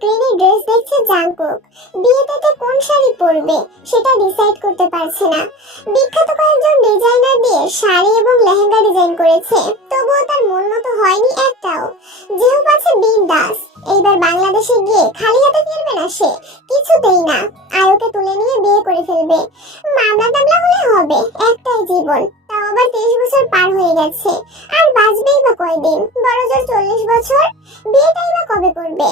স্ক্রিনে ড্রেস দেখছে জাংকুক। বিয়েতে কোন শাড়ি পরবে সেটা ডিসাইড করতে পারছে না। বিখ্যাত কয়েকজন ডিজাইনার দিয়ে শাড়ি এবং লেহেঙ্গা ডিজাইন করেছে, তবুও তার মন মতো হয়নি একটাও। যেহেতু আছে বিন্দাস, এইবার বাংলাদেশে গিয়ে খালি হাতে ফিরবে না সে, কিছুতেই না। আয়ুকে তুলে নিয়ে বিয়ে করে ফেলবে। মামলা টামলা হলে হবে, একটাই জীবন, তাও আবার 23 বছর পার হয়ে গেছে। আর বাঁচবেই বা কয়দিন, বড় জোর 40 বছর। বিয়েটাই বা কবে করবে?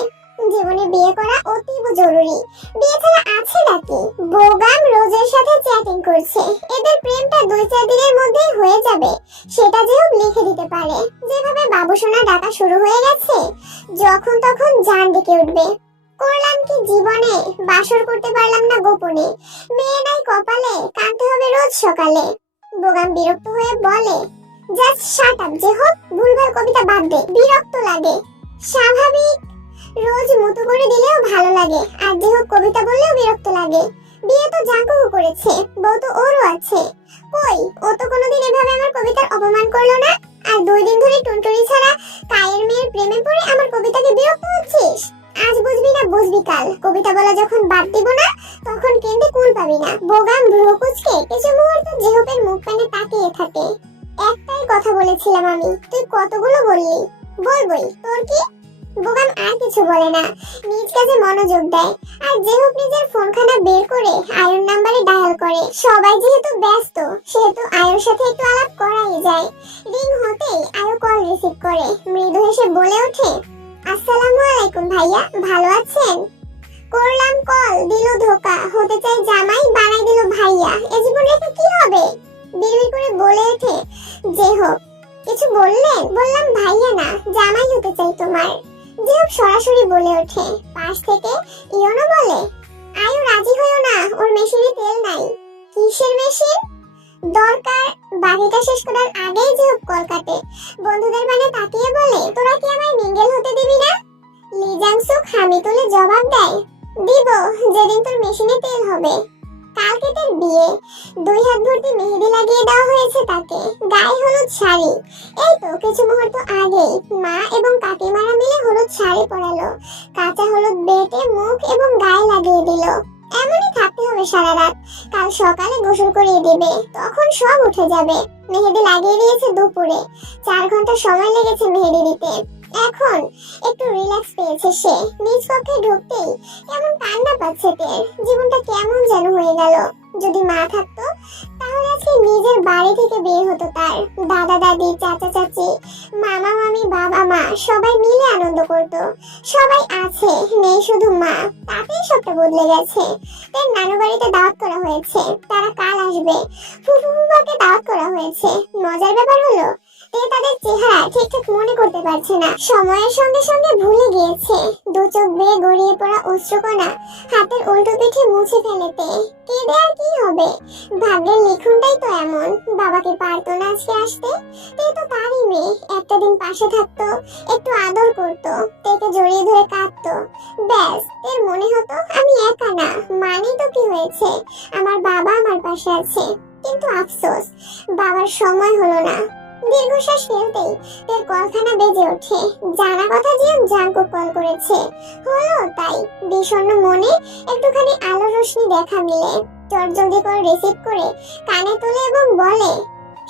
জীবনে বিয়ে করা অতীব জরুরি। বিয়ে ছাড়া আছে নাকি? বোগাম রোজের সাথে চ্যাটিং করছে। এদের প্রেমটা 2-4 দিনের মধ্যেই হয়ে যাবে, সেটা যেহেতু লিখে দিতে পারে। যেভাবে বাবুসোনা ডাকা শুরু হয়ে গেছে, যখন তখন জান ডেকে উঠবে। করলাম কি জীবনে, বাসর করতে পারলাম না গোপনে। মেয়ে নাই কপালে, কাঁদতে হবে রোজ সকালে। বোগাম বিরক্ত হয়ে বলে, জাস্ট শাট আপ যে হোক, ভুলভাল কবিতা বাদ দে, বিরক্ত লাগে। স্বাভাবিক, রোজ মতো করে দিলেও ভালো লাগে, আর যে হোক কবিতা বললেও বিরক্ত লাগে। বিয়ে তো জাঙ্কুক করেছে, বউ তো ওরও আছে। কই, ও তো কোনোদিন এভাবে আমার কবিতার অপমান করলো না। আর 2 দিন ধরে টুনটুনি ছাড়া কায়ের মেয়ের প্রেমে পড়ে আমার কবিতাকে বিরক্ত হচ্ছিস। আজ বুঝবি না বুঝবি কাল, কবিতা বলা যখন বাদ দিব না, তখন কেঁদে কুল পাবি না। বোগাম ভ্রু কুঁচকে কিছু মুহূর্ত জেহপের মুখ পানে তাকিয়ে থাকে। একটাই কথা বলেছিলাম আমি, তুই কতগুলো বললি? বলবই, তোর কি? বোগাম আর কিছু বলে না, নিজ কাজে মনোযোগ দেয়। আর যেহেতু নিজের ফোনখানা বের করে আয়ুর নাম্বারে ডায়াল করে। সবাই যেহেতু ব্যস্ত, সেহেতু আয়ুর সাথে একটু আলাপ করাই যায়। রিং হতেই আয়ু কল রিসিভ করে মৃদু হেসে বলে ওঠে, আসসালামু আলাইকুম ভাইয়া, ভালো আছেন? করলাম কল, দিল ধোকা। হতে চাই জামাই, বানাই দিল ভাইয়া। এ জীবন রেখে কি হবে? বিড়বিড় করে বলে ওঠে যে হোক। কিছু বললেন? বললাম ভাইয়া না, জামাই হতে চাই তোমার। যেহেতু সরাসরি বলে ওঠে। পাশ থেকে ইয়নো বলে, আয়ু রাজি হইও না, ওর মেশিনে তেল নাই। কিসের মেশিন? দরকার। বাকিটা শেষ করার আগেই যেহেতু কল কাটে। বন্ধুদের মানে তাকিয়ে বলে, তোরা কি আমায় মিঙ্গেল হতে দিবি না? লিজাংসুক হামি তুলে জবাব দেয়, দিব যেদিন তোর মেশিনে তেল হবে। কালকে তার বিয়ে, 2 হাত ভর্তি মেহেদি লাগিয়ে দেওয়া হয়েছে তাকে। গায়ে হলুদ শাড়ি। এই তো কিছু মুহূর্ত আগেই মা এবং কাকিমারা মিলে হলুদ শাড়ি পরালো। কাঁচা হলুদ বেটে মুখ এবং গায়ে লাগিয়ে দিল। এমনই থাকতে হবে সারা রাত। কাল সকালে গোসল করিয়ে দিবে, তখন সব উঠে যাবে। মেহেদি লাগিয়ে দিয়েছে দুপুরে, 4 ঘন্টা সময় লেগেছে মেহেদি দিতে। এখন একটু রিল্যাক্স পেয়েছে সে। নিজ কক্ষে ঢুকতেই কেমন কান্না পাচ্ছে তের। জীবনটা কেমন যেন হয়ে গেল। যদি মা থাকতো, তাহলে আজকে নিজের বাড়ি থেকে বের হতো তার। দাদা দাদি, চাচা চাচি, মামা মামি, বাবা মা সবাই মিলে আনন্দ করত। সবাই আছে, নেই শুধু মা। তাতেই সবটা বদলে গেছে। তার নানু বাড়িতে দাওয়াত করা হয়েছে, তারা কাল আসবে। ফুফু ফুফাকে দাওয়াত করা হয়েছে। মজার ব্যাপার হলো, তাদের চেহারা ঠিকঠাক মনে করতে পারছে না। সময়ের সঙ্গে সঙ্গে ভুলে গিয়েছে। 2 চোখ বেয়ে গড়িয়ে পড়া অশ্রুকণা হাতের উল্টো পিঠে মুছে ফেলেতে। কেঁদে আর কি হবে? ভাগ্যের লিখনটাই তো এমন। বাবাকে পারতো না আজকে আসতে। তে তো তারই মেয়ে, একটা দিন পাশে থাকতো, একটু আদর করতো, তেকে জড়িয়ে ধরে কাঁদতো। ব্যাস, এর মনে হতো আমি একা না, মানেই তো কি হয়েছে, আমার বাবা আমার পাশে আছে। কিন্তু আফসোস, বাবার সময় হলো না। দীর্ঘশ্বাস ফেলতেই তের কলখানা বেজে ওঠে। জানা কথা যে জাঙ্কুক কল করেছে। হলো তাই। বিষণ্ণ মনে একটুখানি আলো রোশনি দেখা মিলে। জলদি কল রিসিভ করে কানে তোলে এবং বলে,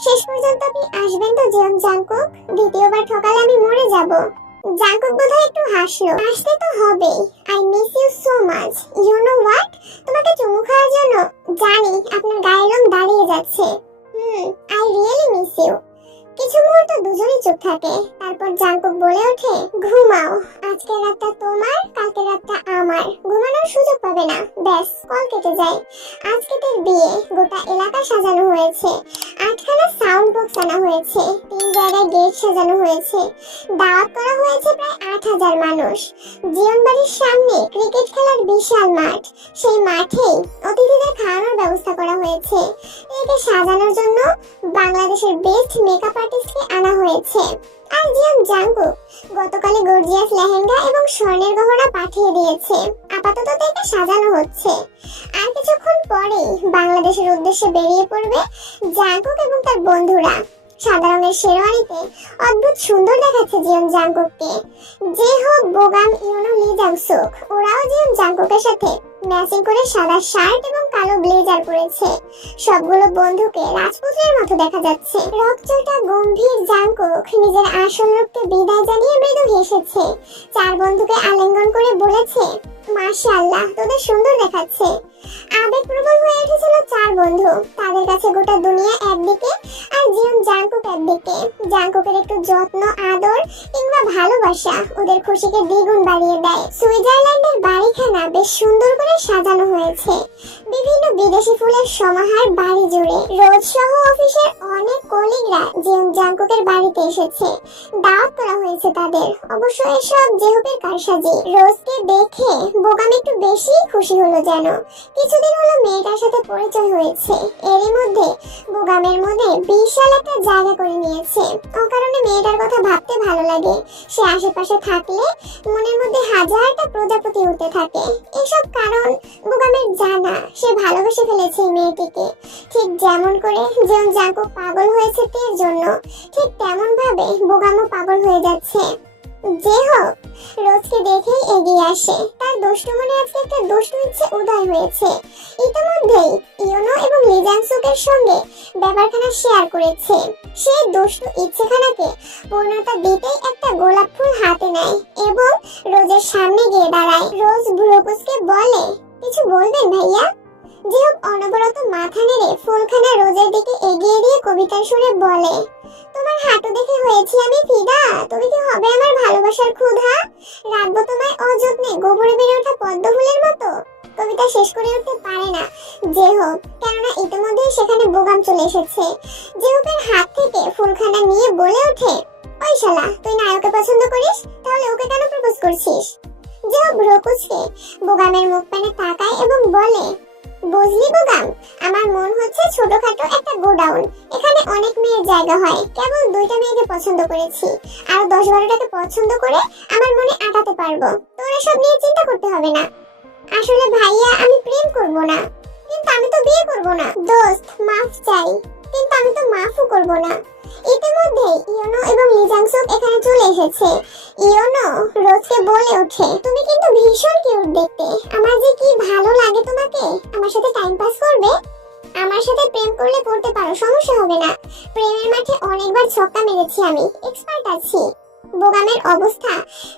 শেষ পর্যন্ত আপনি আসবেন তো জাঙ্কুক? দ্বিতীয়বার ঠকালে আমি মরে যাব। জাঙ্কুক বোধহয় একটু হাসলো। আসতে তো হবেই। I miss you so much. You know what? তোমাকে চুমু খাওয়ার জন্য জানি আপনার গায়ের রং দাঁড়িয়ে যাচ্ছে। I really miss you. কিছু মুহূর্ত দুজনেই চুপ থাকে। তারপর জাঙ্কুক বলে ওঠে, ঘুমাও। আজকের রাতটা তোমার, কালকের রাতটা আমার। ঘুমানোর সুযোগ পাবে না। ব্যাস, কল কেটে যায়। আজকে তার বিয়ে। গোটা এলাকা সাজানো হয়েছে। 8খানা সাউন্ড বক্স আনা হয়েছে। 3 জায়গায় গেট সাজানো হয়েছে। দাওয়াত করা হয়েছে প্রায় 8000 মানুষ। জীবন বাড়ির সামনে ক্রিকেট খেলার বিশাল মাঠ। সেই মাঠেই অতিথিদের খাওয়ানোর ব্যবস্থা করা হয়েছে। একে সাজানোর জন্য বাংলাদেশের বেস্ট মেকআপ আর্টিস্টকে আনা হয়েছে। আর জাঙ্কুক গতকালে গর্জিয়াস লেহেঙ্গা এবং স্বর্ণের গহনা পাঠিয়ে দিয়েছে। আপাতত তাকে সাজানো হচ্ছে। আর কিছুক্ষণ পরেই বাংলাদেশের উদ্দেশ্যে বেরিয়ে পড়বে জাঙ্কুক এবং তার বন্ধুরা। সাদা রঙের শেরওয়ানিতে অদ্ভুত সুন্দর দেখাচ্ছে জিয়ন জাংকুককে। যে হোক বোগাম, ইয়োনো, লি জাংসুক ওরাও জিয়ন জাংকুকের সাথে ম্যাচিং করে সাদা শার্ট এবং কালো ব্লেজার পরেছে। সবগুলো বন্ধুকে রাজপুত্রের মতো দেখা যাচ্ছে। রকচটা গম্ভীর জাংকুক নিজের আসল রূপকে বিদায় জানিয়ে মৃদু হেসেছে। চার বন্ধুকে আলিঙ্গন করে বলেছে, মাশাআল্লাহ, তোদের সুন্দর দেখাচ্ছে। আবেগপ্রবল হয়ে উঠেছিল চার বন্ধু। তাদের কাছে গোটা দুনিয়া একদিকে আর জিয়ন জাংকুক একদিকে। জাংকুকের একটু যত্ন, আদর কিংবা ভালোবাসা ওদের খুশিকে দ্বিগুণ বাড়িয়ে দেয়। সুইজারল্যান্ডের বাড়িখানা বেশ সুন্দর করে সাজানো হয়েছে। বিভিন্ন বিদেশি ফুলের সমাহার বাড়ি জুড়ে। রোজ সহ অফিসের অনেক কলিগরা জিয়ন জাংকুকের বাড়িতে এসেছে। দাওয়াত করা হয়েছে তাদের। অবশ্য এসব জেহপের কারসাজি। রোজকে দেখে বোগাম একটু বেশি খুশি হলো যেন। কিছুদিন হলো মেয়েটার সাথে পরিচয় হয়েছে। এরই মধ্যে বোগামের মধ্যে বিশাল একটা জায়গা করে নিয়েছে। অকারণে মেয়েটার কথা ভাবতে ভালো লাগে। সে আশেপাশে থাকলে মনের মধ্যে হাজারটা প্রজাপতি উঠতে থাকে। এসব কারণ বোগামের জানা। সে ভালোবেসে ফেলেছে এই মেয়েটিকে। ঠিক যেমন করে জিয়ন জাংকুক পাগল হয়েছে তের জন্য, ঠিক তেমন ভাবে বোগামও পাগল হয়ে যাচ্ছে। যে হোক, রোজকে দেখেই এগিয়ে আসে। তার দুষ্টু মনে আজকে একটা দুষ্টু ইচ্ছে উদয় হয়েছে। ইতিমধ্যেই ইয়োনো এবং লি জাংসুকের সঙ্গে ব্যাপারখানা শেয়ার করেছে। সেই দুষ্টু ইচ্ছেখানাকে পূর্ণতা দিতেই একটা গোলাপ ফুল হাতে নেয় এবং রোজের সামনে গিয়ে দাঁড়ায়। রোজ ভ্রুকুচকে বলে, কিছু বলবেন ভাইয়া? যে হোক অনবরত মাথা নেড়ে ফুলখানা রোজের দিকে এগিয়ে দিয়ে কবিতার সুরে বলে, তোমার হাঁটু দেখে হয়েছি আমি ফিদা। তুমি কি হবে আমার ভালোবাসার ক্ষুধা? রাখবো তোমায় অযত্নে গোবরে বেড়ে ওঠা পদ্ম ফুলের মতো। কবিতা শেষ করে উঠতে পারে না যে হোক, কেননা ইতিমধ্যেই সেখানে বোগাম চলে এসেছে। যে হোকের হাত থেকে ফুলখানা নিয়ে বলে ওঠে, ওই শালা, তুই নায়ককে পছন্দ করিস? তাহলে ওকে কেন প্রপোজ করছিস? যে হোক ভ্রুকুচকে বোগামের মুখ পানে তাকায় এবং বলে, বুঝলি বোগাম, আমার মন হচ্ছে ছোটখাটো একটা গোডাউন। এখানে অনেক মেয়ের জায়গা হয়। কেবল 2টা মেয়েকে পছন্দ করেছি। আর 10-12টাকে পছন্দ করে আমার মনে আটাতে পারবো। তোর এসব নিয়ে চিন্তা করতে হবে না। আসলে ভাইয়া, আমি প্রেম করব না, কিন্তু আমি তো বিয়ে করব না। দোস্ত, মাফ চাই, কিন্তু আমি তো মাফও করব না। ইতিমধ্যে ইয়োনো এবং লি জাংসুক এখানে চলে এসেছে। ইয়োনো রোজকে বলে ওঠে, তুমি কিন্তু ভীষণ কিউট দেখতে। আমার যে কি ভালো লাগে তোমাকে। আমার সাথে টাইম পাস করবে? আমার সাথে প্রেম করলে করতে পারো, সমস্যা হবে না। প্রেমের মাঠে অনেকবার ছক্কা মেরেছি আমি, এক্সপার্ট আছি। বোগামের অবস্থা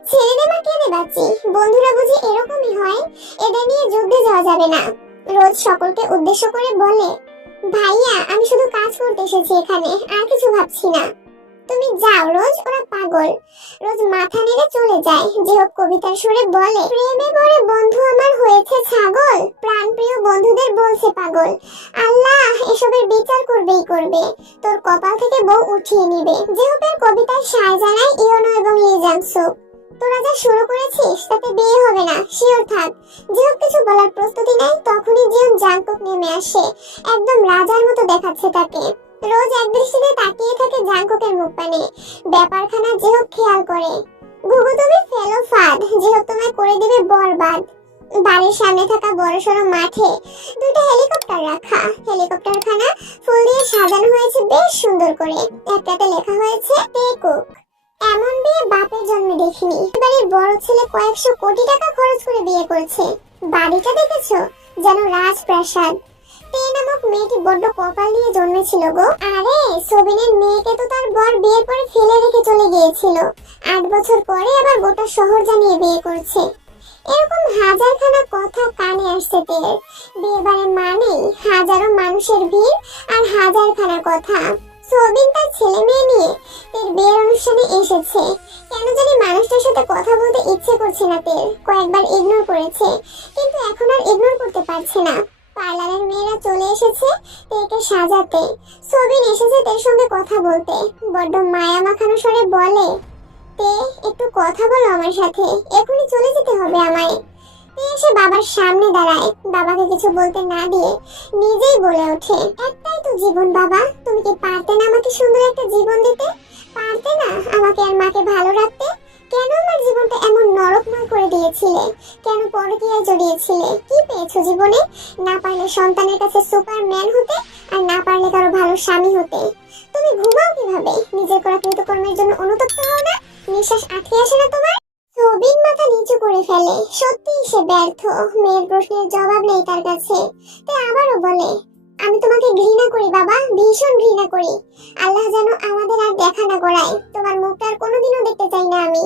ছেড়ে দে মা, কেঁদে বাঁচি। বন্ধুরা বুঝি এরকমই হয়? এদের নিয়ে যুদ্ধে যাওয়া যাবে না। রোজ সকলকে উদ্দেশ্য করে বলে, ভাইয়া, আমি শুধু কাজ করতে এসেছি এখানে, আর কিছু ভাবছি না। তুমি যাও রোজ, ওরা পাগল। রোজ মাথা নেড়ে চলে যায়। যে হোক কবিতার সুরে বলে, প্রেমে পড়ে বন্ধু আমার হয়েছে ছাগল, প্রাণপ্রিয় বন্ধুদের বলছে পাগল। আল্লাহ এসবের বিচার করবেই করবে, তোর কপাল থেকে বউ উঠিয়ে নিবে। যে হোকের কবিতায় সায় জানায় ইয়োনো এবং লি জাংসুক, তোরা যা শুরু করেছিস তাতে বিয়ে হবে না, শিওর থাক। যে হোক কিছু বলার প্রস্তুতি নেই, তখনই জিয়ন জাংকুক নেমে আসে। একদম রাজার মতো দেখাচ্ছে তাকে। রোজ একদৃষ্টিতে তাকিয়ে থাকে জাংকুকের মুখ পানে। ব্যাপারখানা যে হোক খেয়াল করে। গুগু, তুমি ফেলো ফাঁদ, যে হোক তোমায় করে দিবে বরবাদ। বাড়ির সামনে থাকা বড়সড় মাঠে 2টা হেলিকপ্টার রাখা। হেলিকপ্টারখানা ফুল দিয়ে সাজানো হয়েছে বেশ সুন্দর করে। একটাতে লেখা হয়েছে টেকুক। এমন বিয়ে বাপের জন্মে দেখিনি। বাড়ির বড় ছেলে কয়েকশো কোটি টাকা খরচ করে বিয়ে করেছে। বাড়িটা দেখেছো, যেন রাজপ্রাসাদ। তে নামক মেয়েটি বড্ড কপাল নিয়ে জন্মেছিল গো। আরে সোবিনের মেয়েকে তো তার বর বিয়ের পরে ফেলে রেখে চলে গিয়েছিল। 8 বছর পরে আবার গোটা শহর জানিয়ে বিয়ে করছে। এরকম হাজারখানা কথা কানে আসছে তের। বিয়ে বাড়ি মানেই হাজারো মানুষের ভিড় আর হাজারখানা কথা। সোবিন তার ছেলে মেয়ে নিয়ে তের বিয়ের অনুষ্ঠানে এসেছে। কেন জানি মানুষটার সাথে কথা বলতে ইচ্ছে করছে না তের। কয়েকবার ইগনোর করেছে, কিন্তু এখন আর ইগনোর করতে পারছে না। পার্লারের মেয়েরা চলে এসেছে তেকে সাজাতে। সোবিন এসেছে তের সঙ্গে কথা বলতে। বড্ড মায়া মাখানো স্বরে বলে, তে একটু কথা বলো আমার সাথে, এখনই চলে যেতে হবে আমায়। তে এসে বাবার সামনে দাঁড়ায়। বাবাকে কিছু বলতে না দিয়ে নিজেই বলে ওঠে, একটাই তো জীবন বাবা, তুমি কি পারতে না আমাকে সুন্দর একটা জীবন দিতে? পারতে না আমাকে আর মাকে ভালো রাখতে? কেন আমার জীবনটা এমন নরকময় করে দিয়েছিলে? কেন পরকীয়ায় জড়িয়েছিলে? কি পেয়েছো জীবনে? না পারলে সন্তানের কাছে সুপারম্যান হতে, আর না পারলে কারো ভালো স্বামী হতে। তুমি ঘুমাও কিভাবে? নিজের করা কৃতকর্মের জন্য অনুতপ্ত হও না? নিঃশ্বাস আটকে আসে না তোমার? সবিন মাথা নিচু করে ফেলে। সত্যিই সে ব্যর্থ। মেয়ের প্রশ্নের জবাব নেই তার কাছে। তাই আবারও বলে, আমি তোমাকে ঘৃণা করি বাবা, ভীষণ ঘৃণা করি। আল্লাহ যেন আমাদের আর দেখা না করায়। তোমার মুখটা আর কোনোদিনও দেখতে চাই না আমি।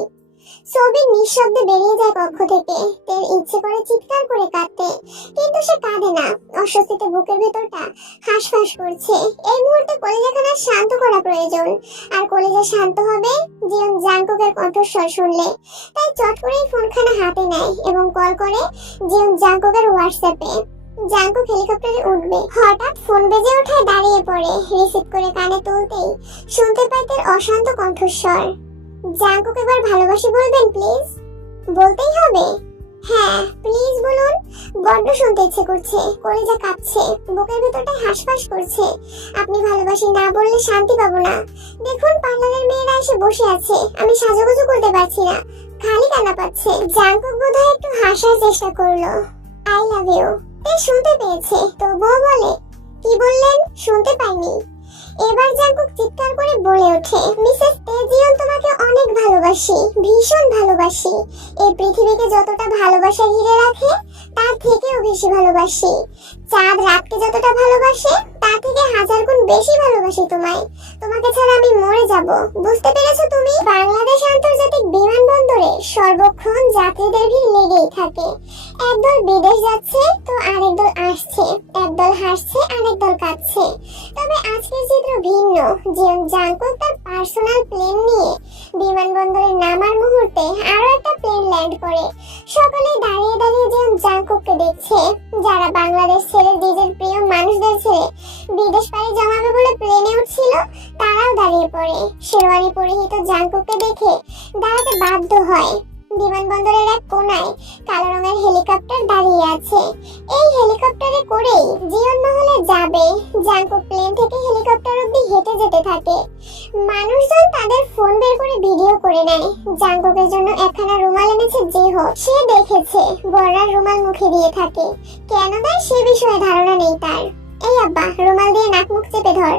সবিন নিঃশব্দে বেরিয়ে যায় কক্ষ থেকে। তের ইচ্ছে করে চিৎকার করে কাঁদতে, কিন্তু সে কাঁদে না। অস্বস্তিতে বুকের ভেতরটা হাঁসফাঁস করছে। এই মুহূর্তে কলিজাখানা শান্ত করা প্রয়োজন। আর কলিজা শান্ত হবে জিয়ন জাংকুকের কণ্ঠস্বর শুনলে। তাই চট করেই ফোনখানা হাতে নেয় এবং কল করে জিয়ন জাংকুকের হোয়াটসঅ্যাপে। জাংকুক হেলিকপ্টারে উঠবে। হঠাৎ ফোন বেজে ওঠায় দাঁড়িয়ে পড়ে। রিসিভ করে কানে তুলতেই শুনতে পায় তার অশান্ত কণ্ঠস্বর। জাংকুক এবার ভালোবাসি বলবেন প্লিজ? বলতেই হবে? হ্যাঁ প্লিজ বলুন। বড্ড শুনতে ইচ্ছে করছে, কলিজা কাঁপছে, বুকের ভেতরটা হাঁসফাঁস করছে। আপনি ভালোবাসি না বললে শান্তি পাবো না। দেখুন পার্লারের মেয়েরা এসে বসে আছে, আমি সাজুগুজু করতে পারছি না, খালি কান্না পাচ্ছে। জাংকুক বোধহয় একটু হাসার চেষ্টা করলো। I love you. শুনতে পেয়েছে, তবুও বলে, কি বললেন? শুনতে পাইনি। এবার জাংকুক চিৎকার করে বলে ওঠে, মিসেস তেজিয়ন তোমাকে অনেক ভালোবাসি, ভীষণ ভালোবাসি। এই পৃথিবীকে যতটা ভালোবাসা ঘিরে রাখে তার থেকেও বেশি ভালোবাসি। চাঁদ রাতকে যতটা ভালোবাসে তার থেকে 1000 গুণ বেশি ভালোবাসি তোমায়। তোমাকে ছাড়া আমি মরে যাব, বুঝতে পেরেছো তুমি? বাংলাদেশ আন্তর্জাতিক বিমানবন্দরে সর্বক্ষণ যাত্রীদের ভিড় লেগেই থাকে। একদল বিদেশ যাচ্ছে তো আরেক দল আসছে, একদল হাসছে আরেক দল কাঁদছে। তবে আজকের চিত্র ভিন্ন। জিয়ন জাংকুক তার পার্সোনাল প্লেন নিয়ে বিমানবন্দরে নামার মুহূর্তে আরো একটা প্লেন ল্যান্ড করে। সকলে দাঁড়িয়ে দাঁড়িয়ে জিয়ন জাংকুককে দেখছে। যারা বাংলাদেশ ছেড়ে নিজের প্রিয় মানুষদের ছেড়ে বিদেশ পাড়ি জমাবে বলে প্লেনে উঠছিল তারাও দাঁড়িয়ে পড়ে। শেরওয়ানি পরিহিত জাংকুককে দেখে দাঁড়াতে বাধ্য হয়। বিমানবন্দরের এক কোনায় কালো রঙের হেলিকপ্টার দাঁড়িয়ে আছে। এই হেলিকপ্টারে করেই জিয়ন মহলে যাবে। জাংকুক প্লেন থেকে হেলিকপ্টার অবধি হেঁটে যেতে থাকে। মানুষজন তাদের ফোন বের করে ভিডিও করে নেয়। জাংকুকের জন্য একখানা রুমাল এনেছে জেহো। সে দেখেছে বড়রা রুমাল মুখে দিয়ে থাকে, কেন দেয় সে বিষয়ে ধারণা নেই তার। এই আব্বা, রুমাল দিয়ে নাক মুখ চেপে ধর।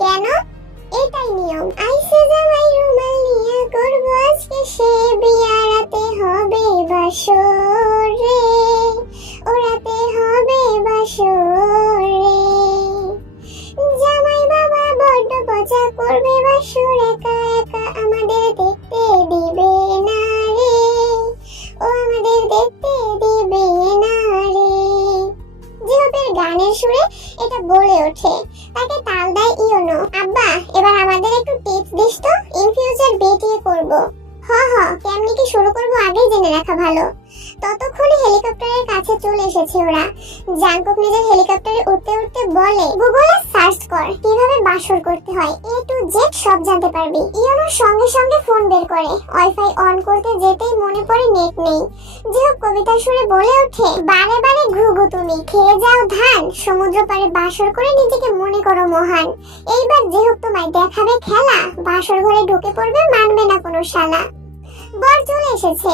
কেন? এটাই নিয়ম। আইসে জামাই রুমাল নিয়ে করব আজকে সে বিয়া, রাতে হবে বাসর রে, ও রাতে হবে বাসর রে। জামাই বাবা বড্ড মজা করবে বাসর, একা একা আমাদের দেখতে দিবে না রে, ও আমাদের দেখতে দিবে না রে। জিহপের গানের সুরে এটা বলে ওঠে। তাকে তাল দেয় ইয়োনো। আব্বা, এবার আমাদের একটু টিপস দিস তো, ইন ফিউচার বিয়ে করব। কেমনি কি শুরু করব আগেই জেনে রাখা ভালো। ততক্ষণে হেলিকপ্টারের কাছে চলে এসেছে ওরা। জাংকুক নিজের হেলিকপ্টারে উঠতে উঠতে বলে, গুগলে সার্চ কর কিভাবে বাসর করতে হয়, A to Z সব জানতে পারবি। ইয়োনোর সঙ্গে সঙ্গে ফোন বের করে। ওয়াইফাই অন করতে যেতেই মনে পড়ে নেট নেই। যেহেতু কবিতার সুরে বলে ওঠে, বারে বারে ঘুঘু তুমি খেয়ে যাও ধান, সমুদ্র পাড়ে বাসর করে নিজেকে মনে করো মহান। এইবার যেহেতু তোমায় দেখাবে খেলা, বাসর ঘরে ঢুকে পড়বে, মানবে না কোনো শালা। বর চলে এসেছে।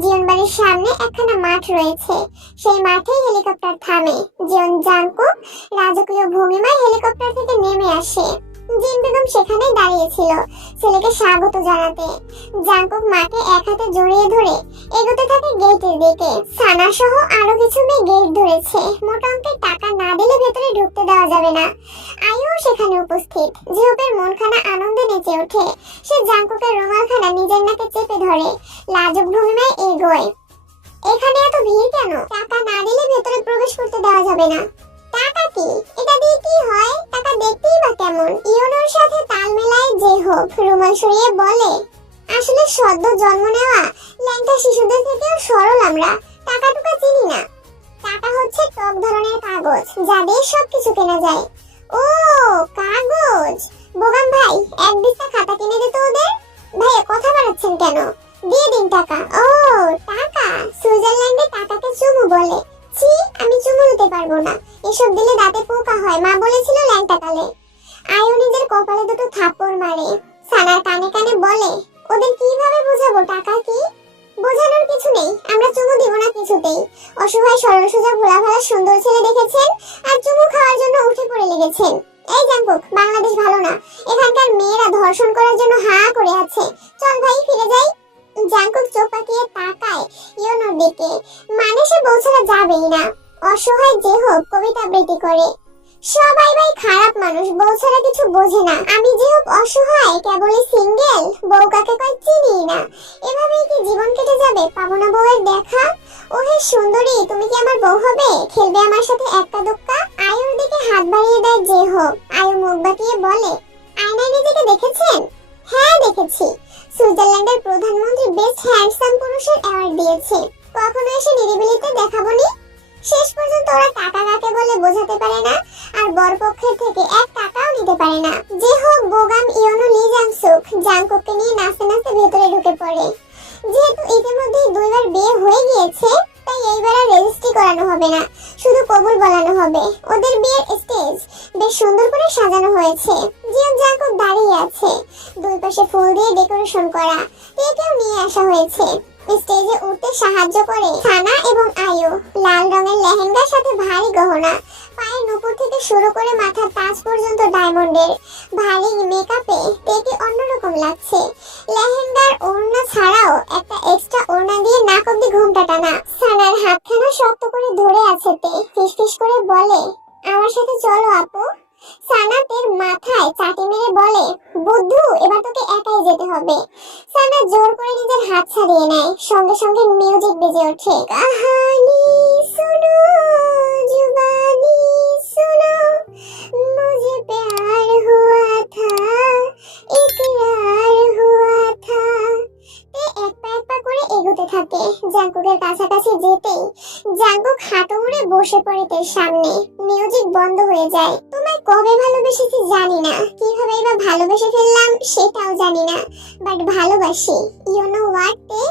জিয়ন বাড়ির সামনে একখানা মাঠ রয়েছে। সেই মাঠেই হেলিকপ্টার থামে। জিয়ন জাংকুক রাজকীয় ভঙ্গিমায় হেলিকপ্টার থেকে নেমে আসে। জিন বেগম সেখানেই দাঁড়িয়েছিল ছেলেকে স্বাগত জানাতে। জাংকুক মাকে এক হাতে জড়িয়ে ধরে এগোতে থাকে গেটের দিকে। সানা সহ আরো কিছু মেয়ে গেট ধরেছে। মোটা অঙ্কের টাকা না দিলে ভেতরে ঢুকতে দেওয়া যাবে না। আয়ুও সেখানে উপস্থিত। জিহপের মনখানা আনন্দে নেচে ওঠে। সে জাংকুকের রুমালখানা নিজের নাকে চেপে ধরে লাজুক ভঙ্গিমায় এগোয়। এখানে এত ভিড় কেন? টাকা না দিলে ভেতরে প্রবেশ করতে দেওয়া যাবে না। টাকা কি? এটা দিয়ে কি হয়? টাকা দেখতেই বা কেমন? ইয়োনোর সাথে তাল মেলায় জেহো রুমাল সরিয়ে বলে, আসলে সদ্য জন্ম নেওয়া ল্যাংটা শিশুদের থেকেও সরল আমরা, টাকা টুকা চিনি না। টাকা হচ্ছে টক ধরনের কাগজ, যা দিয়ে সবকিছু কেনা যায়। ও কাগজ! বোগাম ভাই, এক বিস্তা খাতা কিনে দিত ওদের। ভাই কথা বাড়াচ্ছেন কেন? দিয়ে দিন টাকা। ও টাকা! সুইজারল্যান্ডে টাকাকে চুমু বলে। ছি, আমি চুমু দিতে পারবো না, এসব দিলে দাঁতে পোকা হয়, মা বলেছিল ল্যাংটা কালে। আয়ু নিজের কপালে দুটো থাপ্পড় মারে। সানার কানে কানে বলে, ওদের কিভাবে বোঝাবো টাকা কি? বোঝানোর কিছু নেই, আমরা চুমু দিব না কিছুতেই। অসহায় সরল সোজা ভোলা ভালা সুন্দর ছেলে দেখেছেন আর চুমু খাওয়ার জন্য উঠে পড়ে লেগেছেন। এই জাঙ্কুক, বাংলাদেশ ভালো না, এখানকার মেয়েরা ধর্ষণ করার জন্য হা করে আছে। চল ভাই ফিরে যাই। জাঙ্কুক চোখ পাকিয়ে তাকায় ইয়োনোর দিকে, মানে সে বউ ছাড়া যাবেই না। অসহায় যে হোক কবিতা আবৃত্তি করে। সবাই ভাই খারাপ মানুষ, বউ ছাড়া কিছু বোঝে না। আমি যে হোক অসহায়, কেবলই সিঙ্গেল, বউ কাকে কয় চিনি না। এভাবেই কি জীবন কেটে যাবে? পাবো না বউয়ের দেখা। ওহে সুন্দরী, তুমি কি আমার বউ হবে? খেলবে আমার সাথে একটা দুক্কা? আয়ুর দিকে হাত বাড়িয়ে দেয় যে হোক। আয়ু মুখ বাঁকিয়ে বলে, আয়নায় নিজেকে দেখেছেন? হ্যাঁ দেখেছি। সুইজারল্যান্ডের প্রধানমন্ত্রী বেস্ট হ্যান্ডসাম পুরুষের অ্যাওয়ার্ড দিয়েছে। কখনো এসে নিরিবিলিতে দেখাবনি? শেষ পর্যন্ত ওরা টাকা কাকে বলে বোঝাতে পারে না, আর বরপক্ষের থেকে এক টাকাও নিতে পারে না। যে হোক বোগাম ইয়োনো লি জাংসুক জাংকুককে নিয়ে নাচতে নাচতে ভেতরে ঢুকে পড়ে। যেহেতু ইতিমধ্যেই দুইবার বিয়ে হয়ে গিয়েছে, তাই এইবার আর রেজিস্ট্রি করানো হবে না, শুধু কবুল বলানো হবে। ওদের বিয়ের স্টেজ বেশ সুন্দর করে সাজানো হয়েছে। জিয়ন জাংকুক দাঁড়িয়ে আছে, দুই পাশে ফুল দিয়ে ডেকোরেশন করা। কেউ নিয়ে আসা হয়েছে। স্টেজে উঠতে সাহায্য করে সানা এবং আয়ু। লাল রঙের লেহেঙ্গার সাথে ভারী গহনা, পায়ের নুপুর থেকে শুরু করে মাথার তাজ পর্যন্ত ডায়মন্ডের। ভারী মেকআপে তেকে অন্যরকম লাগছে। লেহেঙ্গার ওড়না ছাড়াও একটা এক্সট্রা ওড়না দিয়ে নাক অব্দি ঘুমটা টানা। সানার হাতখানা শক্ত করে ধরে আছে তে, ফিসফিস করে বলে, আমার সাথে চলো আপু। সানা তের মাথায় চাটি মেরে বলে, বুদ্ধু এবার তোকে একাই যেতে হবে। সানা জোর করে নিজের হাত ছাড়িয়ে নেয়, সঙ্গে সঙ্গে মিউজিক বেজে ওঠে। কাহানি সুনো जुबानी सुनो मुझे प्यार हुआ था इकरार हुआ था। এক পা এক পা করে এগোতে থাকে। জাঙ্কুকের কাছাকাছি যেতেই জাঙ্কুক হাঁটু মুড়ে বসে পড়ে তার সামনে। মিউজিক বন্ধ হয়ে যায়। তোমায় কবে ভালোবেসেছি জানি না, কিভাবে বা ভালোবেসে ফেললাম সেটাও জানি না, বাট ভালোবাসি। ইউ নো হোয়াট তে?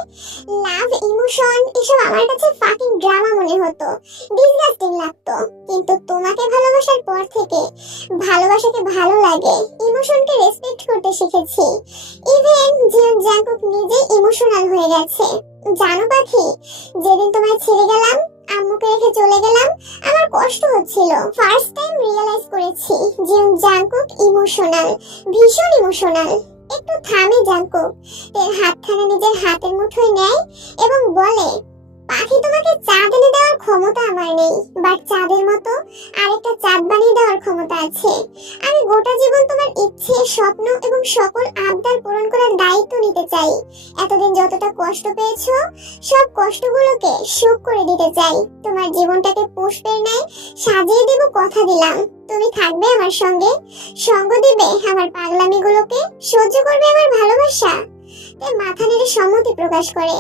লাভ ইমোশন এসব আমার কাছে ফাকিং ড্রামা মনে হতো, ডিসগাস্টিং লাগতো। কিন্তু তোমাকে ভালোবাসার পর থেকে ভালোবাসাকে ভালো লাগে, ইমোশনকে রেসপেক্ট করতে শিখেছি। ইভেন জিয়ন জাঙ্কুক নিজে ইমোশনাল হয়ে গেছে। জানো পাখি, যেদিন তোমায় ছেড়ে গেলাম, আম্মুকে রেখে চলে গেলাম, আমার কষ্ট হচ্ছিল। ফার্স্ট টাইম রিয়েলাইজ করেছি জিয়ন জাঙ্কুক ইমোশনাল, ভীষণ ইমোশনাল। একটু থামে জাঙ্কুক, এর হাতখানা নিজের হাতের মুঠোয় নেয় এবং বলে, পাখি তোমাকে চাঁদ এনে দেওয়ার ক্ষমতা আমার নেই, বাট চাঁদের মতো আরেকটা চাঁদ বানিয়ে দেওয়ার ক্ষমতা আছে। আমি গোটা জীবন তোমার ইচ্ছে, স্বপ্ন এবং সকল আবদার পূরণ করার দায়িত্ব নিতে চাই। এতদিন যতটা কষ্ট পেয়েছো, সব কষ্টগুলোকে সুখ করে দিতে চাই। তোমার জীবনটাকে পুষ্পের ন্যায় সাজিয়ে দেব, কথা দিলাম। তুমি থাকবে আমার সঙ্গে, সঙ্গ দিবে আমার পাগলামিগুলোকে, সহ্য করবে আমার ভালোবাসা। তে মাথা নেড়ে সম্মতি প্রকাশ করে।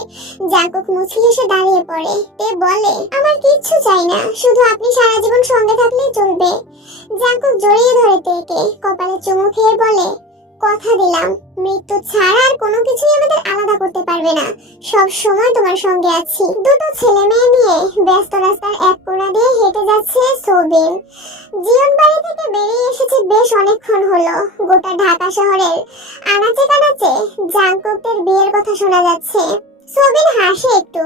জাঙ্কুক মুচকি হেসে দাঁড়িয়ে পড়ে। তে বলে, আমার কিচ্ছু চাই না, শুধু আপনি সারা জীবন সঙ্গে থাকলেই চলবে। জাঙ্কুক জড়িয়ে ধরে তেকে, কপালে চুমু খেয়ে বলে, কথা দিলাম, মৃত্যু ছাড়া আর কোনো কিছুই আমাদের আলাদা করতে পারবে না। সব সময় তোমার সঙ্গে আছি। দুটো ছেলে মেয়ে নিয়ে ব্যস্ত রাস্তার এক কোণা দিয়ে হেঁটে যাচ্ছে সোবিন। জিয়ন বাড়ি থেকে বেরিয়ে এসেছে বেশ অনেকক্ষণ হলো। গোটা ঢাকা শহরের আনাচে কানাচে জাঙ্কুকের বিয়ের কথা শোনা যাচ্ছে। সোবিন হাসে একটু,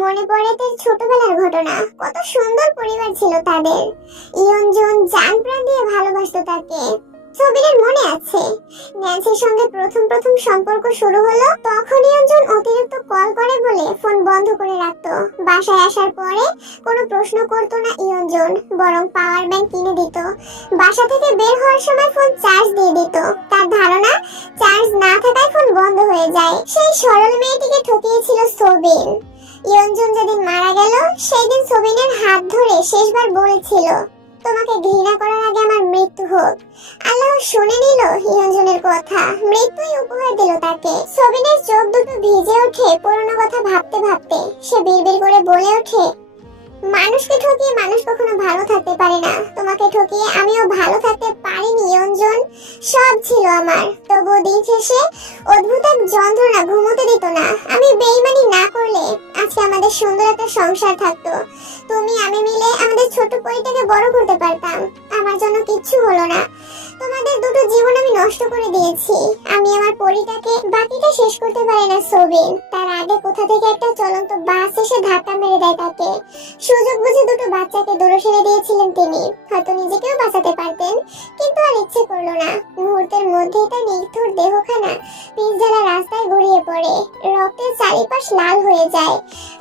মনে পড়ে তার ছোটবেলার ঘটনা। কত সুন্দর পরিবার ছিল তাদের। ইয়নজন জান প্রাণ দিয়ে ভালোবাসতো তাকে। সোবিনের মনে আছে, ন্যান্সির সঙ্গে প্রথম সম্পর্ক শুরু হলো, তখন ইয়নজন অতিরিক্ত কল করে বলে ফোন বন্ধ করে রাখতো। বাসায় আসার পরে কোনো প্রশ্ন করতো না ইয়নজন, বরং পাওয়ার ব্যাংক কিনে দিত। বাসা থেকে বের হওয়ার সময় ফোন চার্জ দিয়ে দিত। তার ধারণা চার্জ না থাকায় ফোন বন্ধ হয়ে যায়। সেই সরল মেয়েটিকে ঠকিয়েছিল সোবিন। ইয়নজন যেদিন মারা গেল, সেই দিন সোবিনের হাত ধরে শেষবার বলেছিল, তোমাকে ঘৃণা করার আগে আমার মৃত্যু হোক। আল্লাহ শুনে নিল ইয়নজনের কথা, মৃত্যুই উপহার দিল তাকে। সোবিনের চোখ দুটো ভিজে ওঠে পুরনো কথা ভাবতে ভাবতে। সে বিড়বিড় করে বলে ওঠে, মানুষকে ঠকিয়ে মানুষ কখনো ভালো থাকতে পারে না। তোমাকে ঠকিয়ে আমিও ভালো থাকতে পারিনি ইয়ঞ্জন। সব ছিল আমার, তবুও দিন শেষে অদ্ভুত এক যন্ত্রণা ঘুমোতে দিত না। আমি বেইমানি না করলে আজকে আমাদের সুন্দর একটা সংসার থাকতো। তুমি আমি মিলে আমাদের ছোট পরিটাকে বড় করতে পারতাম। আমার জন্য কিচ্ছু হলো না। তোমাদের দুটো জীবন আমি নষ্ট করে দিয়েছি। আমি আমার পরিটাকে বাকিটা শেষ করতে পারি না সোবিন। তার আগে কোথা থেকে একটা চলন্ত বাস এসে ধাক্কা মেরে দেয় তাকে। সুযোগ বুঝে দুটো বাচ্চাকে দূরে সরিয়ে দিয়েছিলেন তিনি। হয়তো নিজেকেও বাঁচাতে পারতেন, কিন্তু আর ইচ্ছে করলো না। মুহূর্তের মধ্যেই তার নির্ঘুর দেহখানা পিচঢালা রাস্তায় গড়িয়ে পড়ে। রক্তের চারিপাশ লাল হয়ে যায়।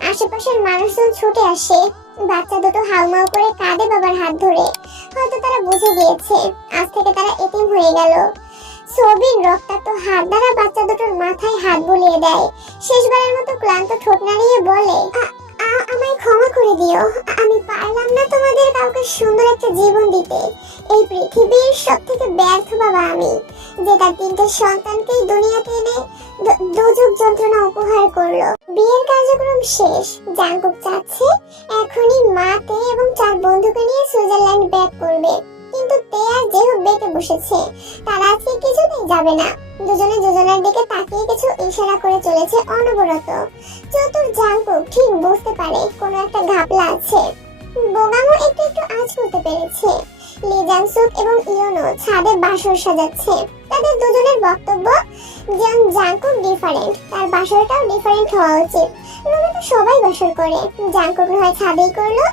আশেপাশের মানুষজন ছুটে আসে। বাচ্চা দুটো হাউমাউ করে কাঁদে বাবার হাত ধরে। হয়তো তারা বুঝে গিয়েছে আজ থেকে তারা এতিম হয়ে গেল। সোবিন রক্তাক্ত হাত দ্বারা বাচ্চা দুটোর মাথায় হাত বুলিয়ে দেয়। শেষবারের মতো ক্লান্ত ঠোঁট নাড়িয়ে বলে, আমায় ক্ষমা করে দিও। আমি পারলাম না তোমাদের কাউকে সুন্দর একটা জীবন দিতে। এই পৃথিবীর সব থেকে ব্যর্থ বাবা আমি, যে তার তিনটে সন্তানকেই দুনিয়াতে এনে দুযুগ যন্ত্রণা উপহার করলো। বিয়ের কার্যক্রম শেষ। জাঙ্কুক চাচ্ছে এখনই মা তে এবং 4 বন্ধুকে নিয়ে সুইজারল্যান্ড ব্যাক করবে, কিন্তু তে আর যেহব বেঁকে বসেছে। তারা আজকে কিছুতেই যাবে না। দুজনে দুজনের দিকে তাকিয়ে কিছু ইশারা করে চলেছে অনবরত। চতুর জাঙ্কুক ঠিক বুঝতে পারে কোনো একটা ঘাপলা আছে। বোগামও একটু একটু আঁচ করতে পেরেছে। লি জাংসুক এবং ইয়োনো ছাদে বাসর সাজাচ্ছে। তাদের দুজনের বক্তব্য, যেমন জাঙ্কুক ডিফারেন্ট, তার বাসরটাও ডিফারেন্ট হওয়া উচিত। রুমে তো সবাই বাসর করে, জাঙ্কুক হয় ছাদেই করলো।